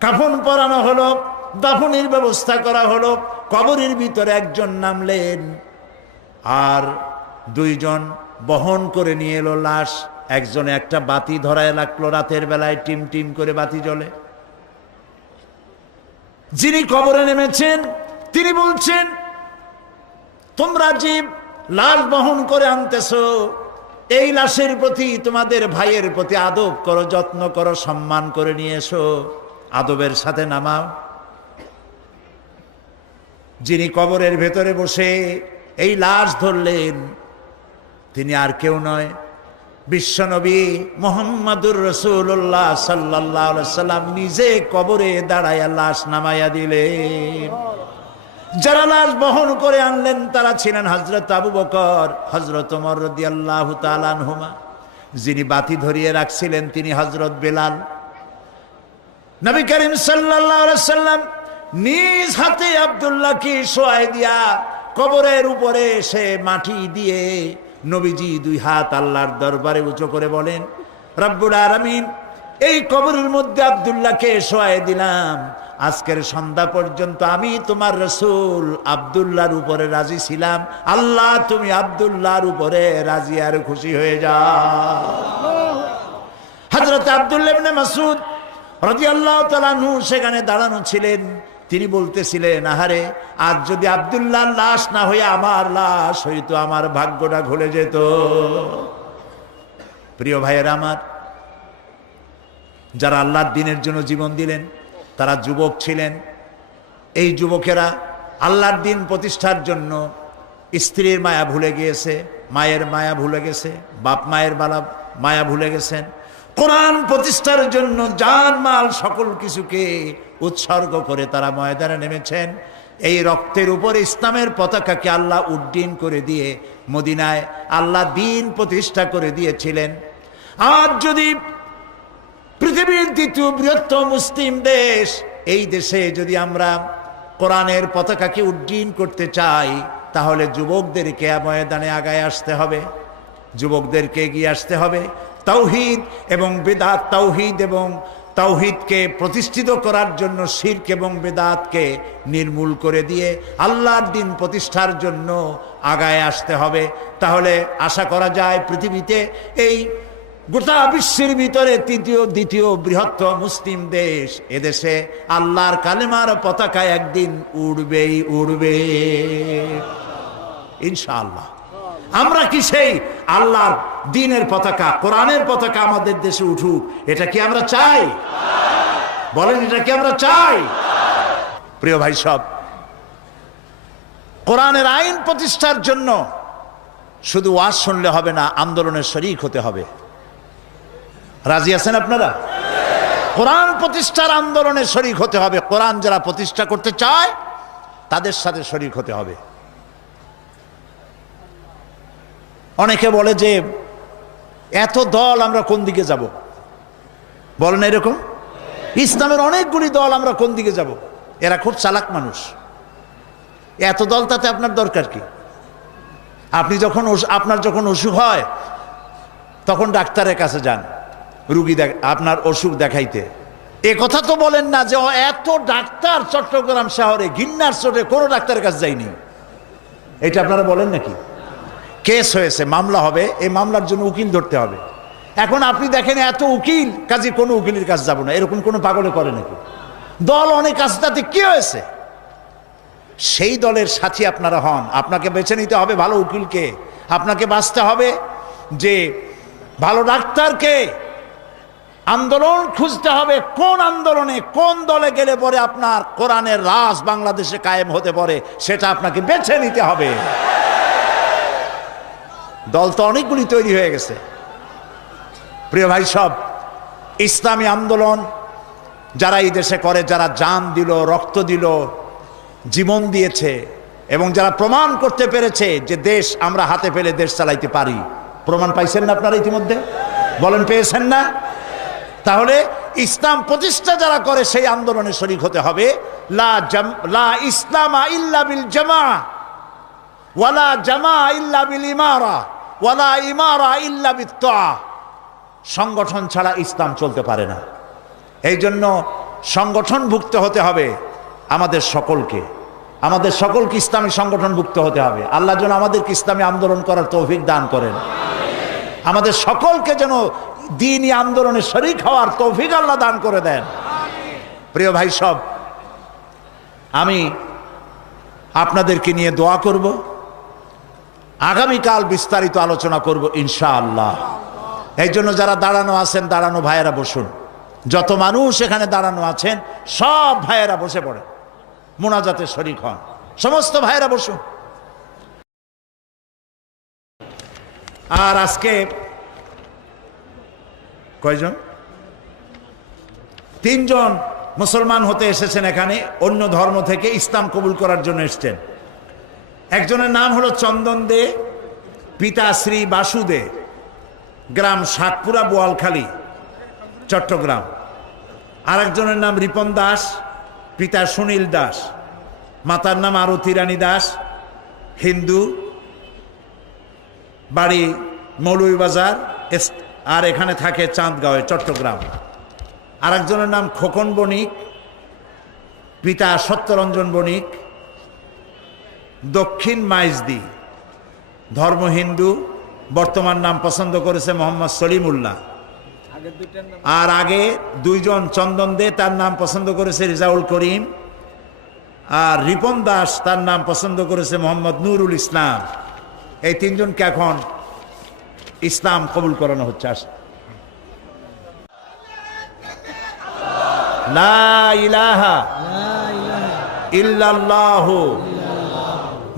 কাফন পরানো হলো, দাফনের ব্যবস্থা করা হলো। কবরের ভিতরে একজন নামলেন আর 2 জন বহন করে নিয়ে এলো লাশ। একজনে একটা বাতি ধরায় রাখলো, রাতের বেলায় টিম টিম করে বাতি জ্বলে। যিনি কবরে নেমেছেন তিনি বলছেন, তোমরা যে লাশ বহন করে আনতেছো, এই লাশের প্রতি তোমাদের ভাইয়ের প্রতি আদব করো, যত্ন করো, সম্মান করে নিয়ে এসো, আদবের সাথে নামাও। যিনি কবরের ভেতরে বসে এই লাশ ধরলেন তিনি আর কেউ নয়, বিশ্বনবী মুহাম্মদুর রাসূলুল্লাহ সাল্লাল্লাহু আলাইহি সাল্লাম নিজে কবরে দাঁড়ায়া লাশ নামাইয়া দিলেন। যারা লাশ বহন করে আনলেন তারা ছিলেন হযরত আবু বকর, হযরত ওমর রাদিয়াল্লাহু তাআলা আনহুমা। যিনি বাতি ধরিয়ে রাখছিলেন তিনি হযরত বেলাল। নবী করিম সাল্লাল্লাহু আলাইহি সাল্লাম নিজ হাতে আব্দুল্লাহকে শোয়াই দিয়া কবরের উপরে সে মাটি দিয়ে নবীজি 2 হাত আল্লাহর দরবারে উঁচু করে বলেন, রব্বুল আলামিন, এই কবরের মধ্যে আব্দুল্লাহকে শোয়াই দিলাম। আজকের সন্ধ্যা পর্যন্ত আমি তোমার রাসূল আব্দুল্লাহর উপরে রাজি ছিলাম, আল্লাহ তুমি আব্দুল্লাহর উপরে রাজি আর খুশি হয়ে যাও। হযরত আব্দুল্লাহ ইবনে মাসউদ রাদিয়াল্লাহু তাআলা আনহু সেখানে দাঁড়ানো ছিলেন। তিনি বলতেছিলেন, আহারে, আজ যদি আব্দুল্লাহর লাশ না হয়ে আমার লাশ হইতো, আমার ভাগ্যটা খুলে যেত। প্রিয় ভাইয়েরা আমার, যারা আল্লাহর দ্বীনের জন্য জীবন দিলেন তারা যুবক ছিলেন। এই যুবকেরা আল্লাহর দ্বীন প্রতিষ্ঠার জন্য স্ত্রীর মায়া ভুলে গিয়েছে, মায়ের মায়া ভুলে গেছে, বাপ মায়ের মায়া ভুলে গেছেন। কোরআন প্রতিষ্ঠার জন্য জান মাল সকল কিছুকে উৎসর্গ করে তারা ময়দানে নেমেছেন। এই রক্তের উপরে ইসলামের পতাকাকে আল্লাহ উড্ডীন করে দিয়ে মদিনায় আল্লাহ দ্বীন প্রতিষ্ঠা করে দিয়েছিলেন। আর যদি পৃথিবীর দ্বিতীয় বৃহত্তম মুসলিম দেশ, এই দেশে যদি আমরা কোরআনের পতাকাকে উড্ডীন করতে চাই, তাহলে যুবকদেরকে ময়দানে আগায় আসতে হবে, যুবকদেরকে এগিয়ে আসতে হবে। তাওহীদ এবং বেদাত, তাওহীদ এবং তাওহীদকে প্রতিষ্ঠিত করার জন্য শিরক এবং বেদাতকে নির্মূল করে দিয়ে আল্লাহর দ্বীন প্রতিষ্ঠার জন্য আগায় আসতে হবে। তাহলে আশা করা যায় পৃথিবীতে এই গোটা বিশ্বের ভিতরে দ্বিতীয় বৃহত্তম মুসলিম দেশ, এদেশে আল্লাহর কালেমার পতাকা একদিন উড়বেই উড়বে ইনশাআল্লাহ। আমরা কি সেই আল্লাহর দ্বীনের পতাকা, কোরআনের পতাকা আমাদের দেশে উঠুক, এটা কি আমরা চাই? বলেন, এটা কি আমরা চাই? প্রিয় ভাই সব, কোরআনের আইন প্রতিষ্ঠার জন্য শুধু ওয়াজ শুনলে হবে না, আন্দোলনের শরীক হতে হবে। রাজি আছেন আপনারা? কোরআন প্রতিষ্ঠার আন্দোলনে শরীক হতে হবে। কোরআন যারা প্রতিষ্ঠা করতে চায় তাদের সাথে শরীক হতে হবে। অনেকে বলে যে এত দল, আমরা কোন দিকে যাব? বলেন এরকম, ইসলামের অনেকগুলি দল, আমরা কোন দিকে যাব? এরা খুব চালাক মানুষ। এত দল, তাতে আপনার দরকার কি? আপনার যখন অসুখ হয় তখন ডাক্তারের কাছে যান, রুগী আপনার অসুখ দেখাইতে। এ কথা তো বলেন না যে এত ডাক্তার চট্টগ্রাম শহরে, গিন্নার চোটে কোনো ডাক্তারের কাছে যায়নি। এটা আপনারা বলেন নাকি? কেস হয়েছে, মামলা হবে, এই মামলার জন্য উকিল ধরতে হবে। এখন আপনি দেখেন এত উকিল, কাজে কোনো উকিলের কাছে যাব না, এরকম কোনো পাগলে করে নাকি? দল অনেক আছে, তাতে কি হয়েছে? সেই দলের সাথী আপনারা হন। আপনাকে বেছে নিতে হবে ভালো উকিলকে, আপনাকে বাঁচতে হবে যে ভালো ডাক্তারকে, আন্দোলন খুঁজতে হবে কোন আন্দোলনে, কোন দলে গেলে পরে আপনার কোরআনের রাজ বাংলাদেশে কায়েম হতে পারে, সেটা আপনাকে বেছে নিতে হবে। দল তো অনেকগুলি তৈরি হয়ে গেছে। প্রিয় ভাই সব, ইসলামী আন্দোলন যারা এই দেশে করে, যারা জান দিল, রক্ত দিল, জীবন দিয়েছে, এবং যারা প্রমাণ করতে পেরেছে যে দেশ আমরা হাতে পেলে দেশ চালাইতে পারি, প্রমাণ পাইছেন না আপনারা ইতিমধ্যে? বলেন, পেয়েছেন না? তাহলে ইসলাম প্রতিষ্ঠা যারা করে সেই আন্দোলনে শরীক হতে হবে। লা ইসলামা ইল্লা বিল জামা, ওয়ালা জামা ইল্লা বিল ইমারা, ওয়ালা ইমারা ইল্লা বিত তাআ। সংগঠন ছাড়া ইসলাম চলতে পারে না। এই জন্য সংগঠনভুক্ত হতে হবে আমাদের সকলকে, আমাদের সকলকে ইসলামী সংগঠনভুক্ত হতে হবে। আল্লাহ যেন আমাদেরকে ইসলামী আন্দোলন করার তৌফিক দান করেন, আমাদের সকলকে যেন দ্বীনি আন্দোলনে শরীক হওয়ার তৌফিক আল্লাহ দান করে দেন। প্রিয় ভাই সব, আমি আপনাদেরকে নিয়ে দোয়া করব, আগামীকাল বিস্তারিত আলোচনা করব ইনশাআল্লাহ। এই জন্য যারা দাঁড়ানো আছেন, দাঁড়ানো ভাইয়েরা বসুন। যত মানুষ এখানে দাঁড়ানো আছেন সব ভাইয়েরা বসে পড়েন, মোনাজাতে শরীক হন, সমস্ত ভাইয়েরা বসুন। আর আজকে কয়জন? 3 জন মুসলমান হতে এসেছেন এখানে, অন্য ধর্ম থেকে ইসলাম কবুল করার জন্য এসেছেন। একজনের নাম হলো চন্দন দে, পিতা শ্রী বাসুদে, গ্রাম সাতপুরা, বোয়ালখালী, চট্টগ্রাম। আরেকজনের নাম রিপন দাস, পিতা সুনীল দাস, মাতার নাম আরতি রানী দাস, হিন্দু, বাড়ি মৌলভীবাজার, আর এখানে থাকে চাঁদগাঁওয়ে, চট্টগ্রাম। আরেকজনের নাম খোকন বণিক, পিতা সত্যরঞ্জন বণিক, দক্ষিণ মাইজদি, ধর্ম হিন্দু, বর্তমান নাম পছন্দ করেছে মোহাম্মদ সলিমুল্লাহ। আর আগে 2 জন চন্দন দে, তার নাম পছন্দ করেছে রিজাউল করিম, আর রিপন দাস, তার নাম পছন্দ করেছে মোহাম্মদ নুরুল ইসলাম। এই 3 জনকে এখন ইসলাম কবুল করানো হচ্ছে। লা ইলাহা ইল্লাল্লাহু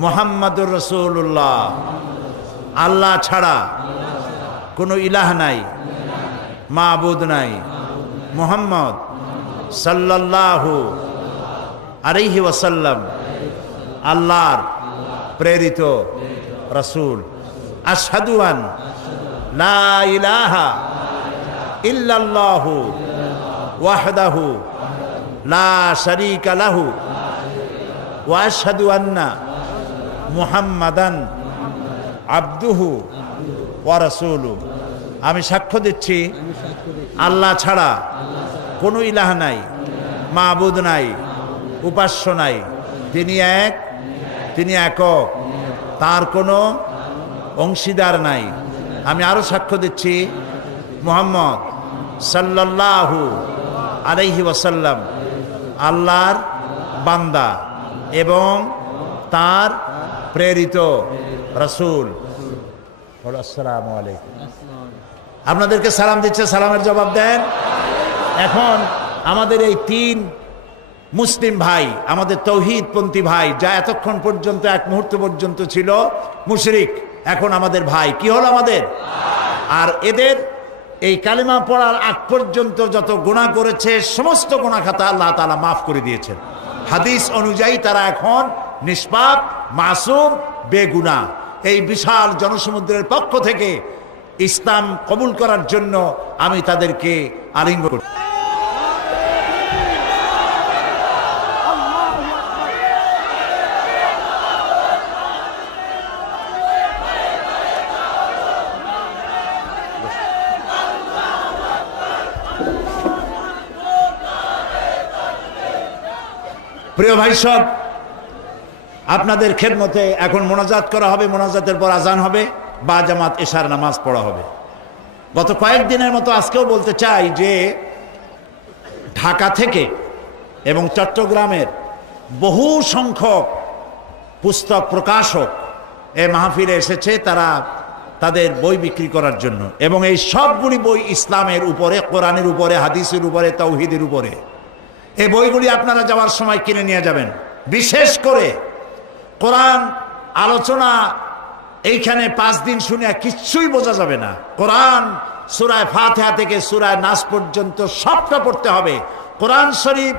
মুহাম্মাদুর রাসূলুল্লাহ। আল্লাহ ছাড়া কোনো ইলাহ নাই, মাবুদ নাই, মুহাম্মদ সাল্লাল্লাহু আলাইহি ওয়াসাল্লাম আল্লাহর প্রেরিত রাসূল। আশহাদু আন লা ইলাহা ইল্লাল্লাহু ওয়াহদাহু লা শারীকা লাহু ওয়া আশহাদু আন্না মুহাম্মাদান আবদুহু ওয়া রাসূলুহু। আমি সাক্ষ্য দিচ্ছি আল্লাহ ছাড়া কোনো ইলাহ নাই, মাবুদ নাই, উপাস্য নাই। তিনি এক, তিনি একক, তার কোনো অংশীদার নাই। আমি আরো সাক্ষ্য দিচ্ছি মুহাম্মদ সাল্লাল্লাহু আলাইহি ওয়াসাল্লাম আল্লাহর বান্দা এবং তার প্রেরিত রাসূল। আসসালামু আলাইকুম। আপনাদেরকে সালাম দিচ্ছে, সালামের জবাব দেন। এখন আমাদের এই তিন মুসলিম ভাই, আমাদের তৌহিদপন্থী ভাই, যা এতক্ষণ পর্যন্ত এক মুহূর্ত পর্যন্ত ছিল মুশরিক, এখন আমাদের ভাই কি হলো আমাদের। আর এদের এই কালিমা পড়ার আগ পর্যন্ত যত গুনাহ করেছে সমস্ত গুনাহ খাতা আল্লাহ তাআলা মাফ করে দিয়েছেন। হাদিস অনুযায়ী তারা এখন নিষ্পাপ, মাসুম, বেগুনাহ। এই বিশাল জনসমুদ্রের পক্ষ থেকে ইসলাম কবুল করার জন্য আমি তাদেরকে আলিঙ্গন করি। প্রিয় ভাই সব, আপনাদের খেদমতে এখন মোনাজাত করা হবে, মোনাজাতের পর আজান হবে, বা জামাত এশার নামাজ পড়া হবে। গত কয়েকদিনের মতো আজকেও বলতে চাই যে ঢাকা থেকে এবং চট্টগ্রামের বহু সংখ্যক পুস্তক প্রকাশক এই মাহফিলে এসেছে, তারা তাদের বই বিক্রি করার জন্য। এবং এই সবগুলি বই ইসলামের উপরে, কোরআনের উপরে, হাদিসের উপরে, তাওহীদের উপরে। এই বইগুলি আপনারা যাওয়ার সময় কিনে নিয়ে যাবেন। বিশেষ করে কোরআন আলোচনা এইখানে 5 দিন শুনে কিচ্ছুই বোঝা যাবে না। কোরআন সূরা ফাতিহা থেকে সূরা নাস পর্যন্ত সবটা পড়তে হবে। কোরআন শরীফ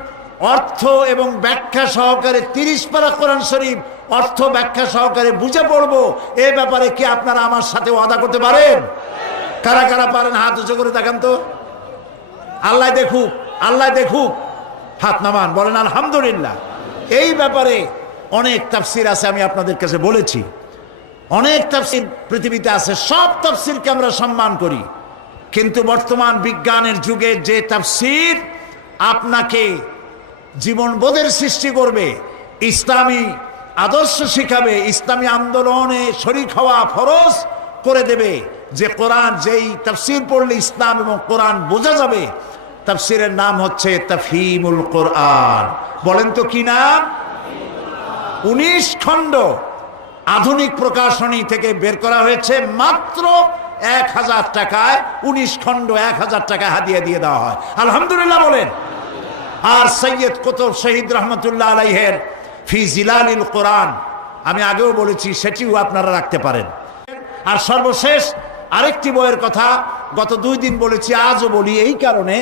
অর্থ এবং ব্যাখ্যা সহকারে 30 পারা কোরআন শরীফ অর্থ ব্যাখ্যা সহকারে বুঝে পড়বো। এই ব্যাপারে কি আপনারা আমার সাথে ওয়াদা করতে পারেন? কারা কারা পারেন হাত উঁচু করে দেখান তো। আল্লাহ দেখুক, আল্লাহ দেখুক, হাত নামান, বলেন আলহামদুলিল্লাহ। এই ব্যাপারে অনেক তাফসীর আছে, আমি আপনাদের কাছে বলেছি। অনেক তাফসীর পৃথিবীতে আছে, সব তাফসীরকে আমরা সম্মান করি। কিন্তু বর্তমান বিজ্ঞানের যুগে যে তাফসীর আপনাকে জীবনবোধের সৃষ্টি করবে, ইসলামী আদর্শ শিখাবে, ইসলামী আন্দোলনে শরীক হওয়া ফরজ করে দেবে, যে কোরআন যেই তাফসীর পড়লে ইসলাম এবং কোরআন বোঝা যাবে, তাফসীরের নাম হচ্ছে তাফহিমুল কোরআন। বলেন তো কি নাম? 19 খণ্ড আধুনিক প্রকাশনী থেকে বের করা হয়েছে, মাত্র 1000 টাকায় 19 খণ্ড 1000 টাকায় হাদিয়া দিয়ে দেওয়া হয়। আলহামদুলিল্লাহ বলেন। আর সৈয়দ কুতুব শহীদ রহমতুল্লাহ আলাইহের ফি জিলালিল কোরআন, আমি আগেও বলেছি, সেটিও আপনারা রাখতে পারেন। আর সর্বশেষ আরেকটি বইয়ের কথা গত 2 দিন বলেছি, আজও বলি, এই কারণে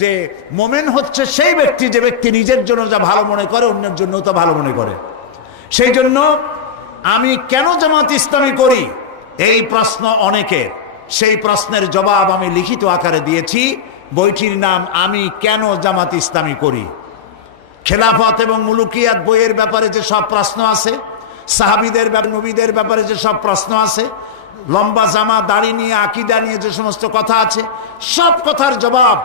যে মোমেন হচ্ছে সেই ব্যক্তি যে ব্যক্তি নিজের জন্য যা ভালো মনে করে অন্যের জন্য তা ভালো মনে করে। সেই জন্য আমি কেন জামাত ইসলামী করি এই প্রশ্ন অনেকের, সেই প্রশ্নের জবাব আমি লিখিত আকারে দিয়েছি। বইটির নাম আমি কেন জামাত ইসলামী করি। খেলাফত এবং মুলুকিয়াত বইয়ের ব্যাপারে যে সব প্রশ্ন আছে, সাহাবীদের নবীদের ব্যাপারে যে সব প্রশ্ন আছে, লম্বা জামা দাড়ি নিয়ে আকীদা নিয়ে যে সমস্ত কথা আছে, সব কথার জবাব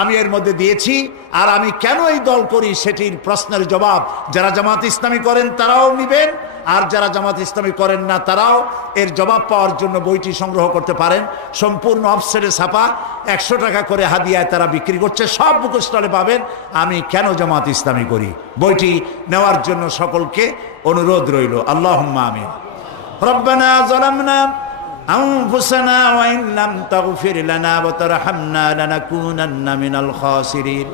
আমি এর মধ্যে দিয়েছি। আর আমি কেন এই দল করি সেটির প্রশ্নের জবাব যারা জামাত ইসলামী করেন তারাও নেবেন, আর যারা জামাত ইসলামী করেন না তারাও এর জবাব পাওয়ার জন্য বইটি সংগ্রহ করতে পারেন। সম্পূর্ণ অফসেটে ছাপা, 100 টাকা করে হাদিয়ায় তারা বিক্রি করছে। সব বুক স্টলে পাবেন আমি কেন জামাত ইসলামী করি। বইটি নেওয়ার জন্য সকলকে অনুরোধ রইল। আল্লাহুম্মা আমিন। রব্বানা যালামনা أنفسنا وإن لم تغفر لنا وترحمنا لنكونن من الخاسرين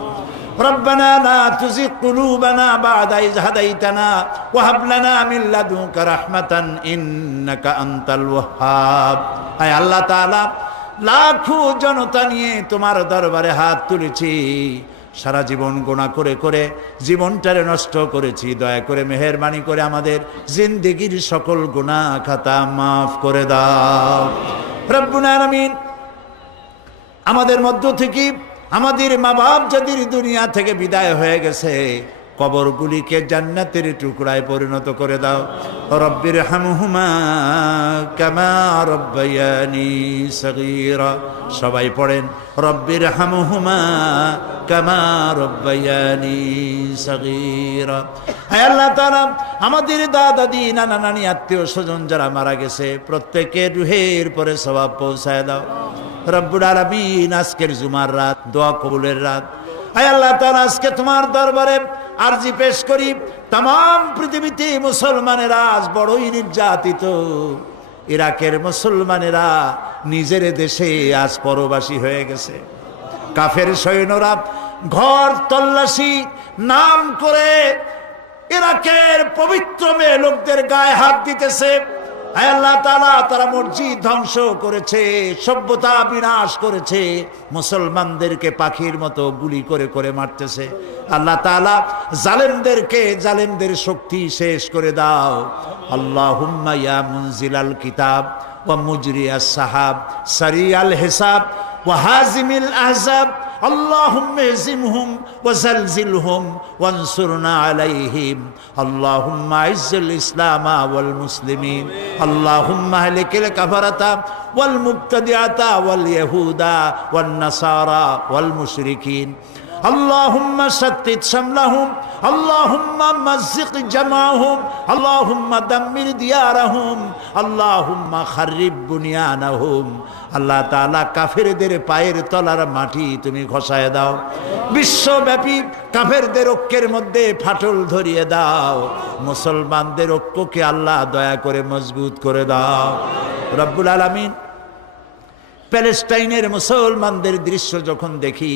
ربنا لا تزغ قلوبنا بعد إذ هديتنا وهب لنا من لدنك رحمة إنك أنت الوهاب أي الله تعالى লাখো জনতা নিয়ে তোমার দরবারে হাত তুলেছি, সারা জীবন গুনাহ করে করে জীবনটারে নষ্ট করেছি, দয়া করে মেহেরবানি করে আমাদের জিন্দেগির সকল গুনাহ খাতা মাফ করে দাও রব্বুল আলামিন। আমাদের মধ্য থেকে আমাদের মা বাপ যাদের দুনিয়া থেকে বিদায় হয়ে গেছে, কবরগুলিকে জান্নাতের টুকরায় পরিণত করে দাও। রব্বির হামহুমা কামা রব্বায়ানি সগীরা। সবাই পড়েন রব্বির হামহুমা কামা রব্বায়ানি সগীরা। হে আল্লাহ তাআলা, আমাদের দাদা দাদি নানা নানি আত্মীয় স্বজন যারা মারা গেছে প্রত্যেকের রুহের পরে সওয়াব পৌঁছায় দাও রব্বুল আলামিন। আজকের জুমার রাত দোয়া কবুলের রাত। হে আল্লাহ তাআলা, আজকে তোমার দরবারে আরজি পেশ করি, তাম পৃথিবীতে মুসলমানেরা আজ বড়ই নির্যাতিত। ইরাকের মুসলমানেরা নিজের দেশে আজ পরবাসী হয়ে গেছে। কাফের সৈন্যরা ঘর তল্লাশি নাম করে ইরাকের পবিত্র মেয়ে লোকদের গায়ে হাত দিতেছে। আল্লাহ তাআলা, তারা মসজিদ ধ্বংস করেছে, সভ্যতা বিনাশ করেছে, মুসলমানদেরকে পাখির মতো গুলি করে করে মারতেছে। আল্লাহ তাআলা, জালেমদের শক্তি শেষ করে দাও। আল্লাহুম্মা ইয়া মুনজিলাল কিতাব ওয়া মুজরিয়াস সাহাব সারিয়াল হিসাব ওয়া হাজিমিল আহজাব আল্লাহুম্মা ইহজিমহুম ওয়া জালজিলহুম ওয়ানসুরনা আলাইহিম। আল্লাহুম্মা ইজ্জিল ইসলামা ওয়াল মুসলিমিন। আল্লাহুম্মা আহলিকিল কাফারাতা ওয়াল মুবতাদিআতা ওয়াল ইয়াহুদা ওয়ান নাসারা ওয়াল মুশরিকিন। اللهم شتت شملهم اللهم مزق جمعهم اللهم دمر ديارهم اللهم خرب بنيانهم। আল্লাহ তাআলা, কাফেরদের পায়ের তলার মাটি তুমি খসায় দাও। বিশ্বব্যাপী কাফেরদের ঐক্যের মধ্যে ফাটল ধরিয়ে দাও। মুসলমানদের ঐক্যকে আল্লাহ দয়া করে মজবুত করে দাও রব্বুল আলামিন। প্যালেস্টাইনের মুসলমানদের দৃশ্য যখন দেখি,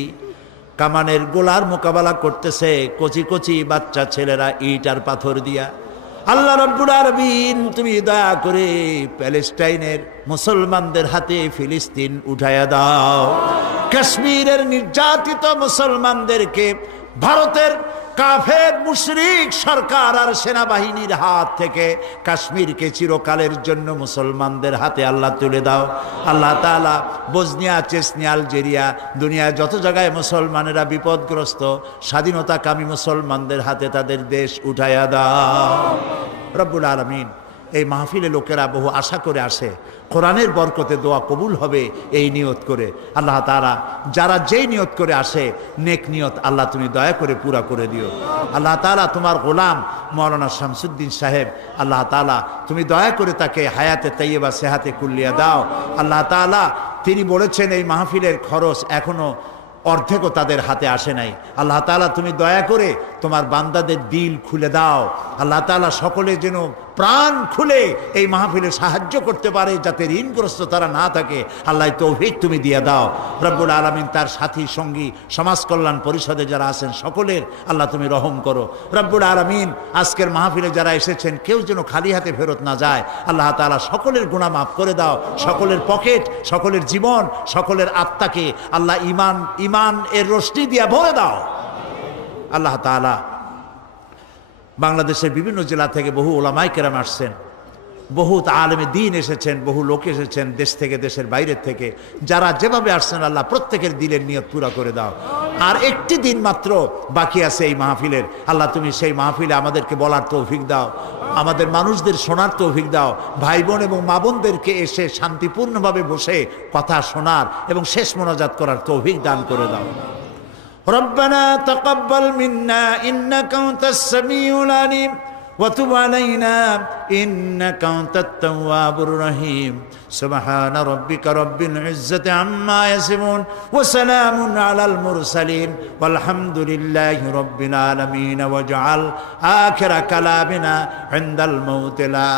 কামানের গোলার মোকাবেলা করতেছে কচি কচি বাচ্চা ছেলেরা ইট আর পাথর দিয়া। আল্লাহ রাব্বুল আলামিন, তুমি দয়া করে প্যালেস্টাইনের মুসলমানদের হাতে ফিলিস্তিন উঠায়া দাও। কাশ্মীরের নির্যাতিত মুসলমানদেরকে ভারতের কাফের মুশরিক সরকার আর সেনাবাহিনীর হাত থেকে কাশ্মীরকে চিরকালের জন্য মুসলমানদের হাতে আল্লাহ তুলে দাও। আল্লাহ তাআলা, বসনিয়া, চেচনিয়া, আলজেরিয়া, দুনিয়ায় যত জায়গায় মুসলমানেরা বিপদগ্রস্ত, স্বাধীনতাকামী মুসলমানদের হাতে তাদের দেশ উঠাইয়া দাও রব্বুল আলামিন। এই মাহফিলে লোকেরা বহু আশা করে আসে, কোরআনের বরকতে দোয়া কবুল হবে এই নিয়ত করে। আল্লাহ তাআলা, যারা যেই নিয়ত করে আসে নেক নিয়ত আল্লাহ তুমি দয়া করে পুরা করে দিও। আল্লাহ তাআলা, তোমার গোলাম মাওলানা শামসুদ্দিন সাহেব, আল্লাহ তাআলা তুমি দয়া করে তাকে হায়াতে তাইয়্যিবা সেহাতে কুল্লিয়া দাও। আল্লাহ তাআলা, তিনি বলেছেন এই মাহফিলের খরচ এখনো অর্ধেকও তাদের হাতে আসে নাই। আল্লাহ তাআলা, তুমি দয়া করে তোমার বান্দাদের দিল খুলে দাও। আল্লাহ তাআলা, সকলে যেন প্রাণ খুলে এই মাহফিলে সাহায্য করতে পারে, যাতে ঋণগ্রস্ত তারা না থাকে। আল্লাহ তৌফিক তুমি দিয়ে দাও রব্বুল আলামিন। তার সাথী সঙ্গী সমাজ কল্যাণ পরিষদে যারা আছেন সকলের আল্লাহ তুমি রহম করো রব্বুল আলামিন। আজকের মাহফিলে যারা এসেছেন কেউ যেন খালি হাতে ফেরত না যায়। আল্লাহ তাআলা, সকলের গুনাহ মাফ করে দাও, সকলের পকেট, সকলের জীবন, সকলের আত্মাকে আল্লাহ ইমান এর রোশনি দিয়া ভরে দাও। আল্লাহ তাআলা, বাংলাদেশের বিভিন্ন জেলা থেকে বহু উলামায়ে কেরাম আসছেন, বহুত আলেমে দ্বীন এসেছেন, বহু লোক এসেছেন দেশ থেকে, দেশের বাইরের থেকে। যারা যেভাবে আসছেন আল্লাহ প্রত্যেকের দিলের নিয়ত পুরা করে দাও। আর একটি দিন মাত্র বাকি আছে এই মাহফিলের। আল্লাহ তুমি সেই মাহফিলে আমাদেরকে বলার তৌফিক দাও, আমাদের মানুষদের শোনার তৌফিক দাও, ভাই বোন এবং মা বোনদেরকে এসে শান্তিপূর্ণভাবে বসে কথা শোনার এবং শেষ মোনাজাত করার তৌফিক দান করে দাও। ربنا تقبل منا إنك أنت السميع العليم وتب علينا إنك أنت التواب الرحيم سبحان ربك رب العزة عما يصفون وسلام على المرسلين والحمد لله رب العالمين واجعل آخر كلامنا عند الموت لا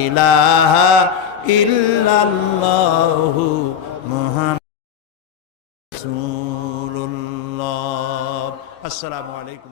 إله إلا الله محمد رسول الله। السلام عليكم।